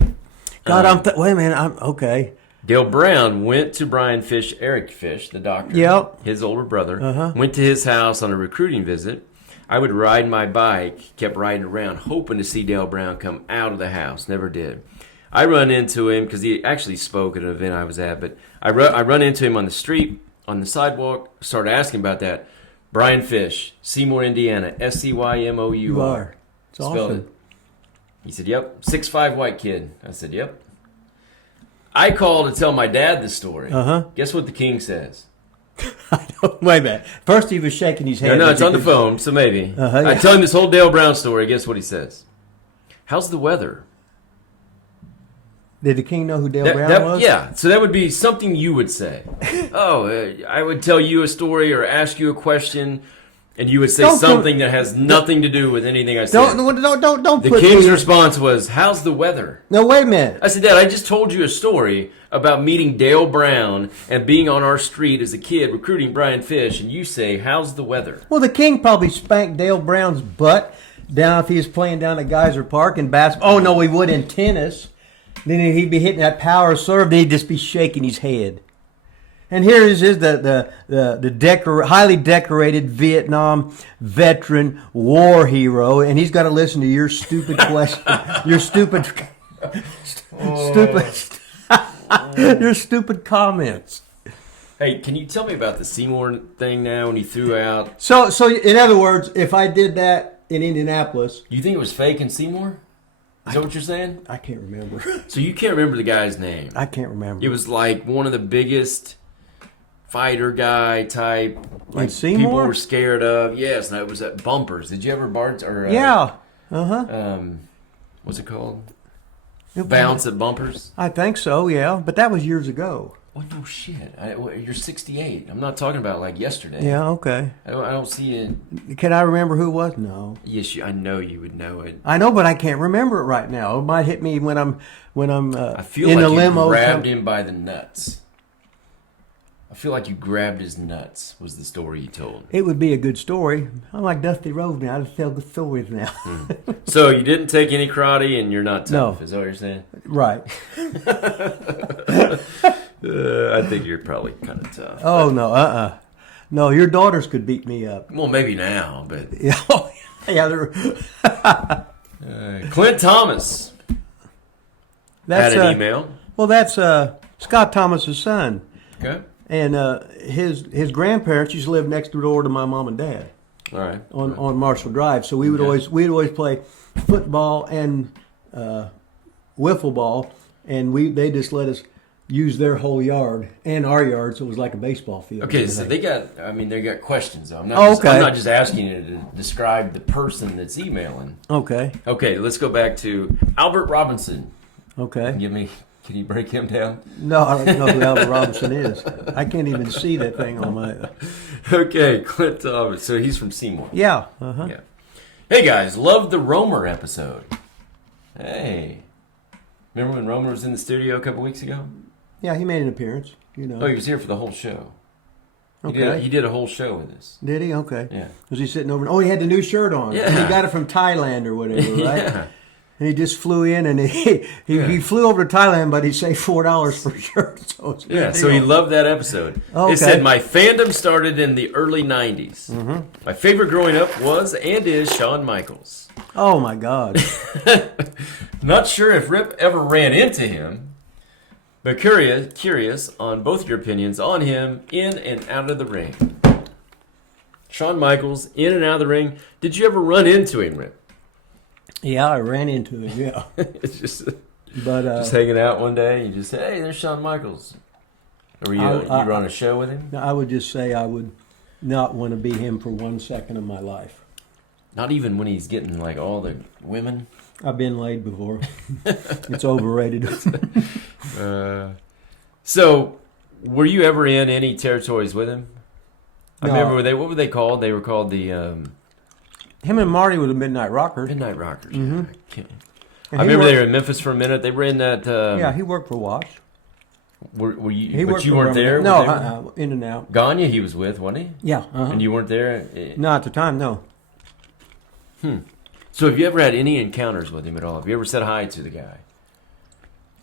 God, wait a minute. I'm okay. Dale Brown went to Brian Fish, Eric Fish, the doctor. Yep. His older brother. Went to his house on a recruiting visit. I would ride my bike, kept riding around, hoping to see Dale Brown come out of the house. Never did. I run into him because he actually spoke at an event I was at, but I run into him on the street, on the sidewalk, started asking about that. Brian Fish, Seymour, Indiana, Seymour. You are. It's awesome. It. He said, yep, 6'5" white kid. I said, yep. I called to tell my dad the story. Guess what the king says? Wait a minute. First he was shaking his head. No, it's on the phone, so maybe. I tell him this whole Dale Brown story. Guess what he says? How's the weather? Did the king know who Dale Brown was? Yeah, so that would be something you would say. I would tell you a story or ask you a question, and you would say something that has nothing to do with anything I said. Don't. The king's response was, "How's the weather?" No, wait a minute. I said, Dad, I just told you a story about meeting Dale Brown and being on our street as a kid recruiting Brian Fish, and you say, "How's the weather?" Well, the king probably spanked Dale Brown's butt down if he was playing down at Geyser Park in basketball. Oh no, he would in tennis. Then he'd be hitting that power serve. Then he'd just be shaking his head. And here is the highly decorated Vietnam veteran war hero, and he's got to listen to your stupid question, your stupid comments. Hey, can you tell me about the Seymour thing now when he threw out? So in other words, if I did that in Indianapolis, you think it was fake in Seymour? Is that what you're saying? I can't remember. So you can't remember the guy's name? I can't remember. It was like one of the biggest fighter guy type. Like Seymour? People were scared of. Yes, no, it was at Bumpers. Did you ever Bart or? Yeah. What's it called? Bounce at bumpers? I think so, yeah. But that was years ago. Well, no shit. You're 68. I'm not talking about like yesterday. Yeah, okay. I don't see it. Can I remember who it was? No. Yes, I know you would know it. I know, but I can't remember it right now. It might hit me when I'm I feel in like the you limo. grabbed him by the nuts. I feel like you grabbed his nuts, was the story you told. It would be a good story. I'm like Dusty Rhodes now. I just tell good stories now. So you didn't take any karate and you're not tough, No. is that what you're saying? Right. I think you're probably kind of tough. Oh, no, No, your daughters could beat me up. Well, maybe now, but... Yeah, they're... Clint Thomas That's, had an email. Well, that's Scott Thomas's son. Okay. And his grandparents used to live next door to my mom and dad. All right. On Marshall Drive. So we'd always play football and wiffle ball, and they just let us use their whole yard and our yard, so it was like a baseball field. Okay, so they got questions though. I'm not just asking you to describe the person that's emailing. Okay. Okay, let's go back to Albert Robinson. Okay. Can you break him down? No, I don't know who Albert Robinson is. I can't even see that thing on my... Okay, Clint Thomas. So he's from Seymour. Yeah. Uh-huh. Yeah. Hey guys, loved the Romer episode. Hey. Remember when Romer was in the studio a couple weeks ago? Yeah, he made an appearance. You know. Oh, he was here for the whole show. Okay. He did a whole show with us. Did he? Okay. Yeah. Was he sitting over? Oh, he had the new shirt on. Yeah. And he got it from Thailand or whatever, right? Yeah. And he just flew in, and he flew over to Thailand, but he saved $4 for a shirt. So it's a good So he deal. loved that episode. Okay. It said, my fandom started in the early 90s. Mm-hmm. My favorite growing up was and is Shawn Michaels. Oh, my God. Not sure if Rip ever ran into him, but curious on both your opinions on him in and out of the ring. Shawn Michaels, in and out of the ring. Did you ever run into him, Rip? Yeah, I ran into him, yeah. It's just But hanging out one day, you just say, hey, there's Shawn Michaels. Or you were on a show with him? I would just say I would not want to be him for 1 second of my life. Not even when he's getting like all the women? I've been laid before. It's overrated. So, were you ever in any territories with him? No. I remember what were they called? They were called the Him and Marty were the Midnight Rockers. Midnight Rockers. Mhm. I remember they were in Memphis for a minute. They were in that. Yeah, he worked for Watch. Were you? He But worked you for weren't there. Birmingham. No, in and out. Ganya, he was with, wasn't he? Yeah. Uh-huh. And you weren't there. No, at the time, no. So, have you ever had any encounters with him at all? Have you ever said hi to the guy?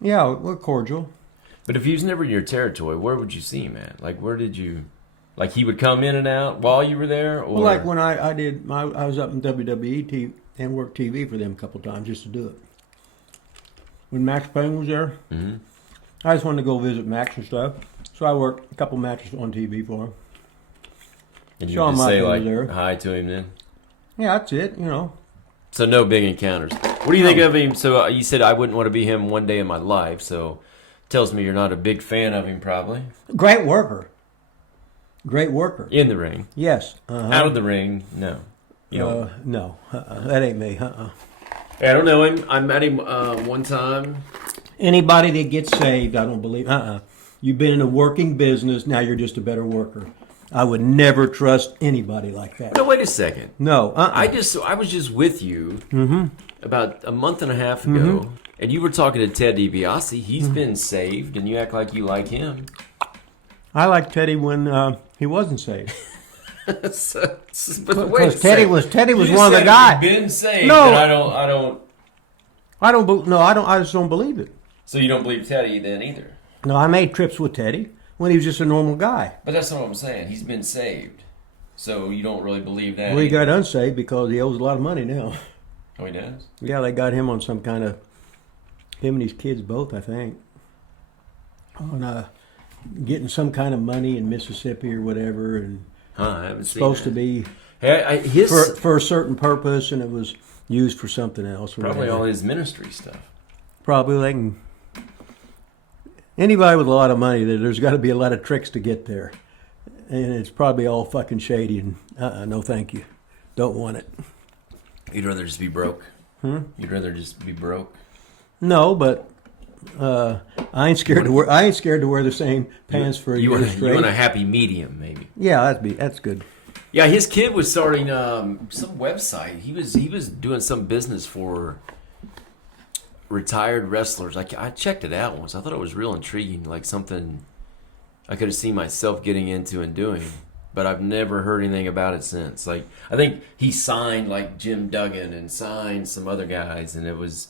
Yeah, we're cordial. But if he was never in your territory, where would you see him at? Like, where did you? Like, he would come in and out while you were there, or Well, like when I was up in WWE and worked TV for them a couple times just to do it. When Max Payne was there, Mhm. I just wanted to go visit Max and stuff. So I worked a couple matches on TV for him. Did you Shawn just say Michaels like there. hi to him then? Yeah, that's it, you know. So no big encounters. What do you think of him? So you said I wouldn't want to be him one day in my life. So tells me you're not a big fan of him, probably. Great worker. Great worker. In the ring, Yes. Uh-huh. out of the ring, no. You know, No. That ain't me. I don't know him. I met him one time. Anybody that gets saved, I don't believe. You've been in a working business. Now you're just a better worker. I would never trust anybody like that. No, wait a second. No. I was just with you about a month and a half ago, and you were talking to Ted DiBiase. He's been saved, and you act like you like him. I liked Teddy when he wasn't saved. But wait a Because Teddy second. was You one of the said guys. he's been saved. No. And I don't. I just don't believe it. So you don't believe Teddy then either? No, I made trips with Teddy when he was just a normal guy. But that's not what I'm saying. He's been saved, so you don't really believe that. Well, he either. got unsaved because he owes a lot of money now. Oh, he does. Yeah, they got him on some kind of, him and his kids both, I think, on getting some kind of money in Mississippi or whatever, and Huh? I haven't seen supposed to that. be Hey, his for a certain purpose, and it was used for something else. Or probably whatever. all his ministry stuff. Probably they can. Anybody with a lot of money, there's got to be a lot of tricks to get there, and it's probably all fucking shady. And no, thank you, don't want it. You'd rather just be broke. Hmm? You'd rather just be broke. No, but I ain't scared to wear. I ain't scared to wear the same pants for a year straight. You want a happy medium, maybe? Yeah, that's good. Yeah, his kid was starting some website. He was doing some business for retired wrestlers. I checked it out once. I thought it was real intriguing, like something I could have seen myself getting into and doing. But I've never heard anything about it since. Like, I think he signed like Jim Duggan and signed some other guys, and it was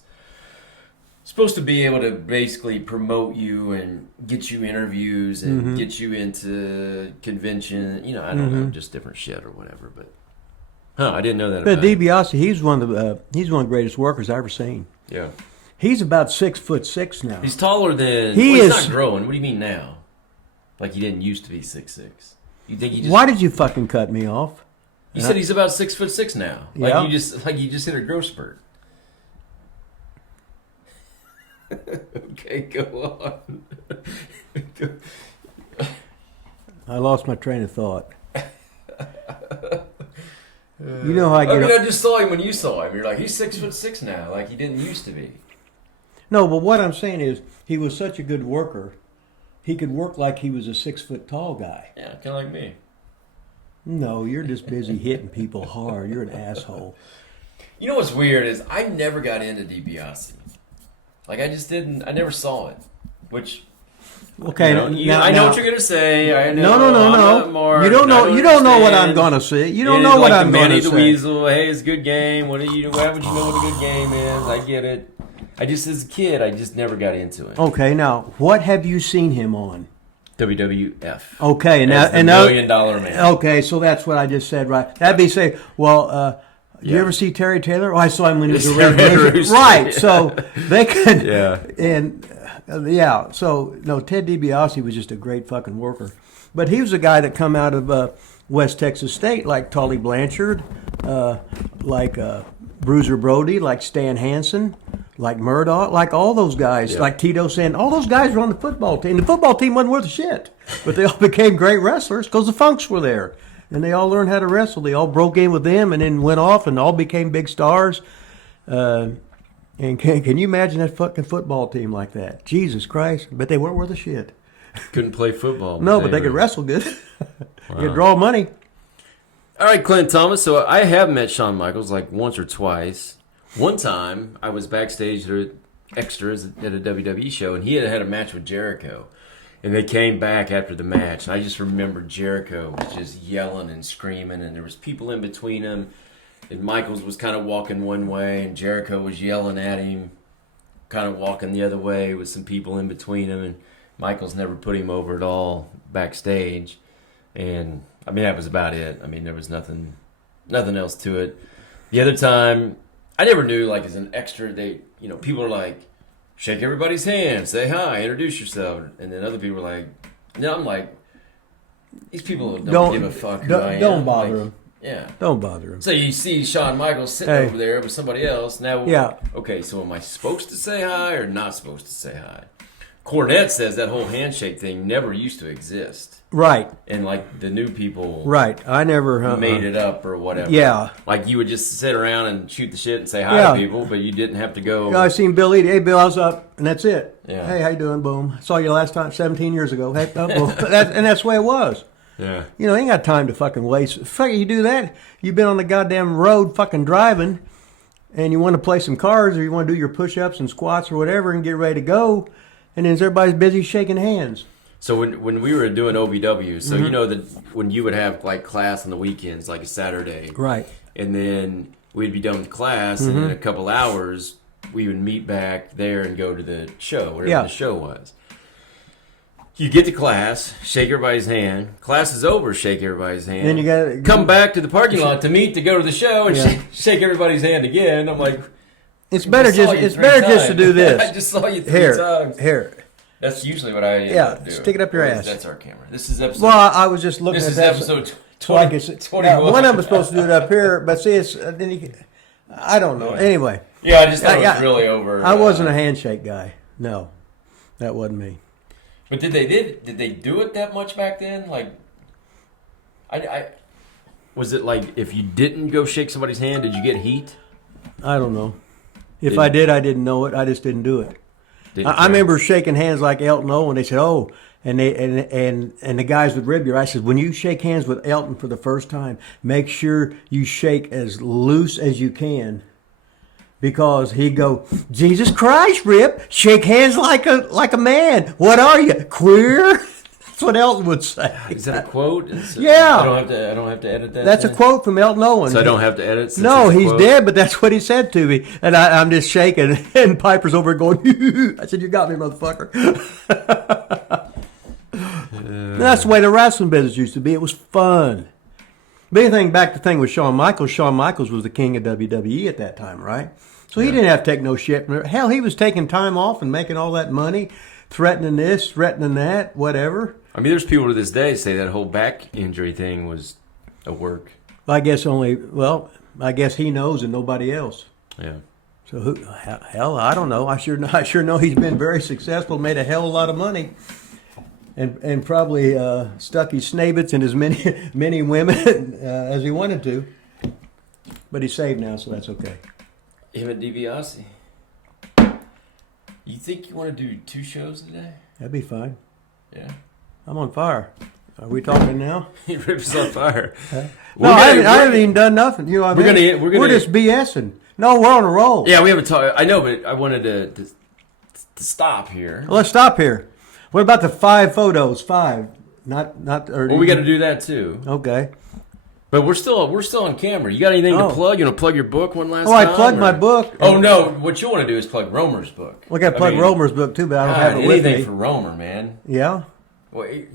supposed to be able to basically promote you and get you interviews and get you into convention. You know, I don't know, just different shit or whatever. But I didn't know that. But about him. DiBiase, he's one of the greatest workers I've ever seen. Yeah, he's about 6'6" now. he's taller than. He's not growing. What do you mean now? Like he didn't used to be 6'6". You think he just? Why did you fucking cut me off? You said he's about 6'6" now. Like Yeah. you just hit a growth spurt. Okay, go on. I lost my train of thought. You know how I get. I just saw him when you saw him. You're like, he's 6'6" now, like he didn't used to be. No, but what I'm saying is, he was such a good worker. He could work like he was a 6 foot tall guy. Yeah, kind of like me. No, you're just busy hitting people hard. You're an asshole. You know what's weird is I never got into DiBiase. Like I just didn't. I never saw it. Which. Okay, I know what you're gonna say. I know, no. You don't know. You don't know what I'm gonna say. You don't know what I'm gonna say. Manny the Weasel. Hey, it's a good game. Why would you know what a good game is? I get it. I just, as a kid, I just never got into it. Okay, now what have you seen him on? WWF. Okay, and now, $1 million man. Okay, so that's what I just said, right? That'd be say, well, did you ever see Terry Taylor? Oh, I saw him when he was a Red. Right, so they could. Yeah. And so no, Ted DiBiase was just a great fucking worker, but he was a guy that come out of West Texas State, like Tully Blanchard, like Bruiser Brody, like Stan Hansen, like Murdoch, like all those guys, like Tito Sand. All those guys were on the football team. The football team wasn't worth a shit, but they all became great wrestlers because the Funks were there. And they all learned how to wrestle. They all broke in with them and then went off and all became big stars. And can you imagine that fucking football team like that? Jesus Christ. But they weren't worth a shit. Couldn't play football. No, but they could wrestle good. Could draw money. All right, Clint Thomas. So I have met Shawn Michaels like once or twice. One time I was backstage at extras at a WWE show, and he had a match with Jericho. And they came back after the match. And I just remember Jericho was just yelling and screaming, and there was people in between him. And Michaels was kind of walking one way, and Jericho was yelling at him, kind of walking the other way with some people in between him. And Michaels never put him over at all backstage. And, I mean, that was about it. I mean, there was nothing else to it. The other time, I never knew, like, as an extra, people are like, shake everybody's hand, say hi, introduce yourself. And then other people are like, no, I'm like, these people don't give a fuck who I am. Don't bother them. Yeah. Don't bother them. So you see Shawn Michaels sitting over there with somebody else. Now, yeah. Okay, so am I supposed to say hi or not supposed to say hi? Cornette says that whole handshake thing never used to exist. Right. And like the new people I never made it up or whatever. Yeah. Like you would just sit around and shoot the shit and say hi to people, but you didn't have to go. I seen Bill Eady. Hey, Bill, how's up? And that's it. Yeah. Hey, how you doing? Boom. Saw you last time 17 years ago. Hey, boom. And that's the way it was. Yeah. You know, ain't got time to fucking waste. Fuck, you do that, you've been on the goddamn road fucking driving, and you want to play some cards or you want to do your push-ups and squats or whatever and get ready to go, and then everybody's busy shaking hands. So when we were doing OVW, so you know that when you would have like class on the weekends, like a Saturday, right, and then we'd be done with class, and in a couple hours we would meet back there and go to the show, whatever the show was. You get to class, shake everybody's hand. Class is over, shake everybody's hand. Then you got to come back to the parking lot to meet to go to the show and shake everybody's hand again. I'm like, it's better just to do this. I just saw you three times. Here. That's usually what I do. Stick it up your ass. That's our camera. This is episode. Well, I was just looking at that. This is episode 21. One of them was supposed to do it up here, but see, I don't know. Anyway. Yeah, I just thought it was really over. I wasn't a handshake guy. No, that wasn't me. But did they do it that much back then? Like, I was it like if you didn't go shake somebody's hand, did you get heat? I don't know. If I did, I didn't know it. I just didn't do it. I remember shaking hands like Elton Owen. They said, "Oh," and the guys would rib you. I said, "When you shake hands with Elton for the first time, make sure you shake as loose as you can." Because he'd go, "Jesus Christ, Rip, shake hands like a man. What are you, queer?" That's what Elton would say. Is that a quote? Yeah. I don't have to edit that. That's a quote from Elton Owen. So I don't have to edit. Since No, it's a he's quote? dead, but that's what he said to me, and I'm just shaking. And Piper's over going, I said, "You got me, motherfucker." That's the way the wrestling business used to be. It was fun. But anything back to the thing with Shawn Michaels. Shawn Michaels was the king of WWE at that time, right? So he didn't have to take no shit. Hell, he was taking time off and making all that money, threatening this, threatening that, whatever. I mean, there's people to this day say that whole back injury thing was a work. I guess he knows and nobody else. Yeah. So hell, I don't know. I sure know he's been very successful, made a hell of a lot of money, and probably stuck his snabits in as many women as he wanted to. But he's saved now, so that's okay. Him and DiBiase. You think you want to do 2 shows today? That'd be fine. Yeah. I'm on fire. Are we talking now? He rips on fire. No, I haven't even done nothing. You know what I mean? We're just BSing. No, we're on a roll. Yeah, we haven't talked. I know, but I wanted to stop here. Well, let's stop here. What about the 5 photos? 5, not. Well, we got to do that too. Okay. But we're still on camera. You got anything to plug? You want to plug your book one last time? I plugged my book. Oh no! What you want to do is plug Romer's book. We got to plug Romer's book too, but I don't have it with me. Anything for Romer, man. Yeah. Wait.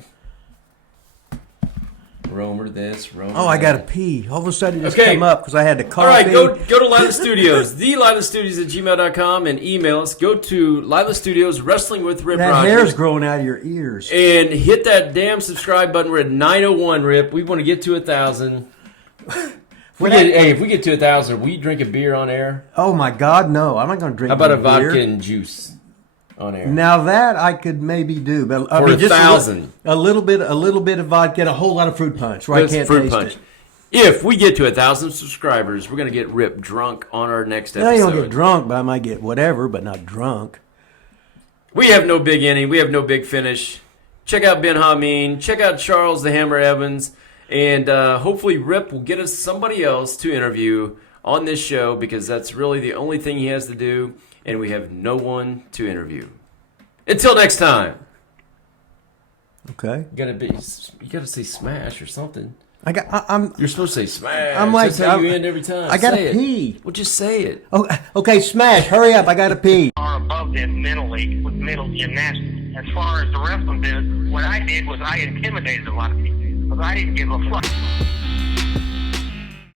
Romer this, Romer Oh, I got to that. pee. All of a sudden it just came up because I had to coffee. All right, go to Lila Studios, thelilasstudios@gmail.com, and email us. Go to Lila Studios, Wrestling with Rip That Rogers. hair's growing out of your ears. And hit that damn subscribe button. We're at 901, Rip. We want to get to 1,000. If we get to 1,000, will you drink a beer on air? Oh my God, no! I'm not going to drink. How about a beer. vodka and juice on air? Now that I could maybe do, but For 1,000. a little bit of vodka and a whole lot of fruit punch. Right, can't fruit taste punch. it. If we get to 1,000 subscribers, we're gonna get Rip drunk on our next episode. I don't get drunk, but I might get whatever, but not drunk. We have no big inning. We have no big finish. Check out Ben Hameen. Check out Charles the Hammer Evans. And hopefully Rip will get us somebody else to interview on this show, because that's really the only thing he has to do, and we have no one to interview. Until next time. Okay. You gotta say smash or something. I'm You're supposed to say smash. I'm like- That's how you end every time. I gotta Say it. pee. Well, just say it. Okay, smash! Hurry up! I gotta pee. Are above them mentally with mental gymnastics. As far as the wrestling business, what I did was I intimidated a lot of people because I didn't give a fuck.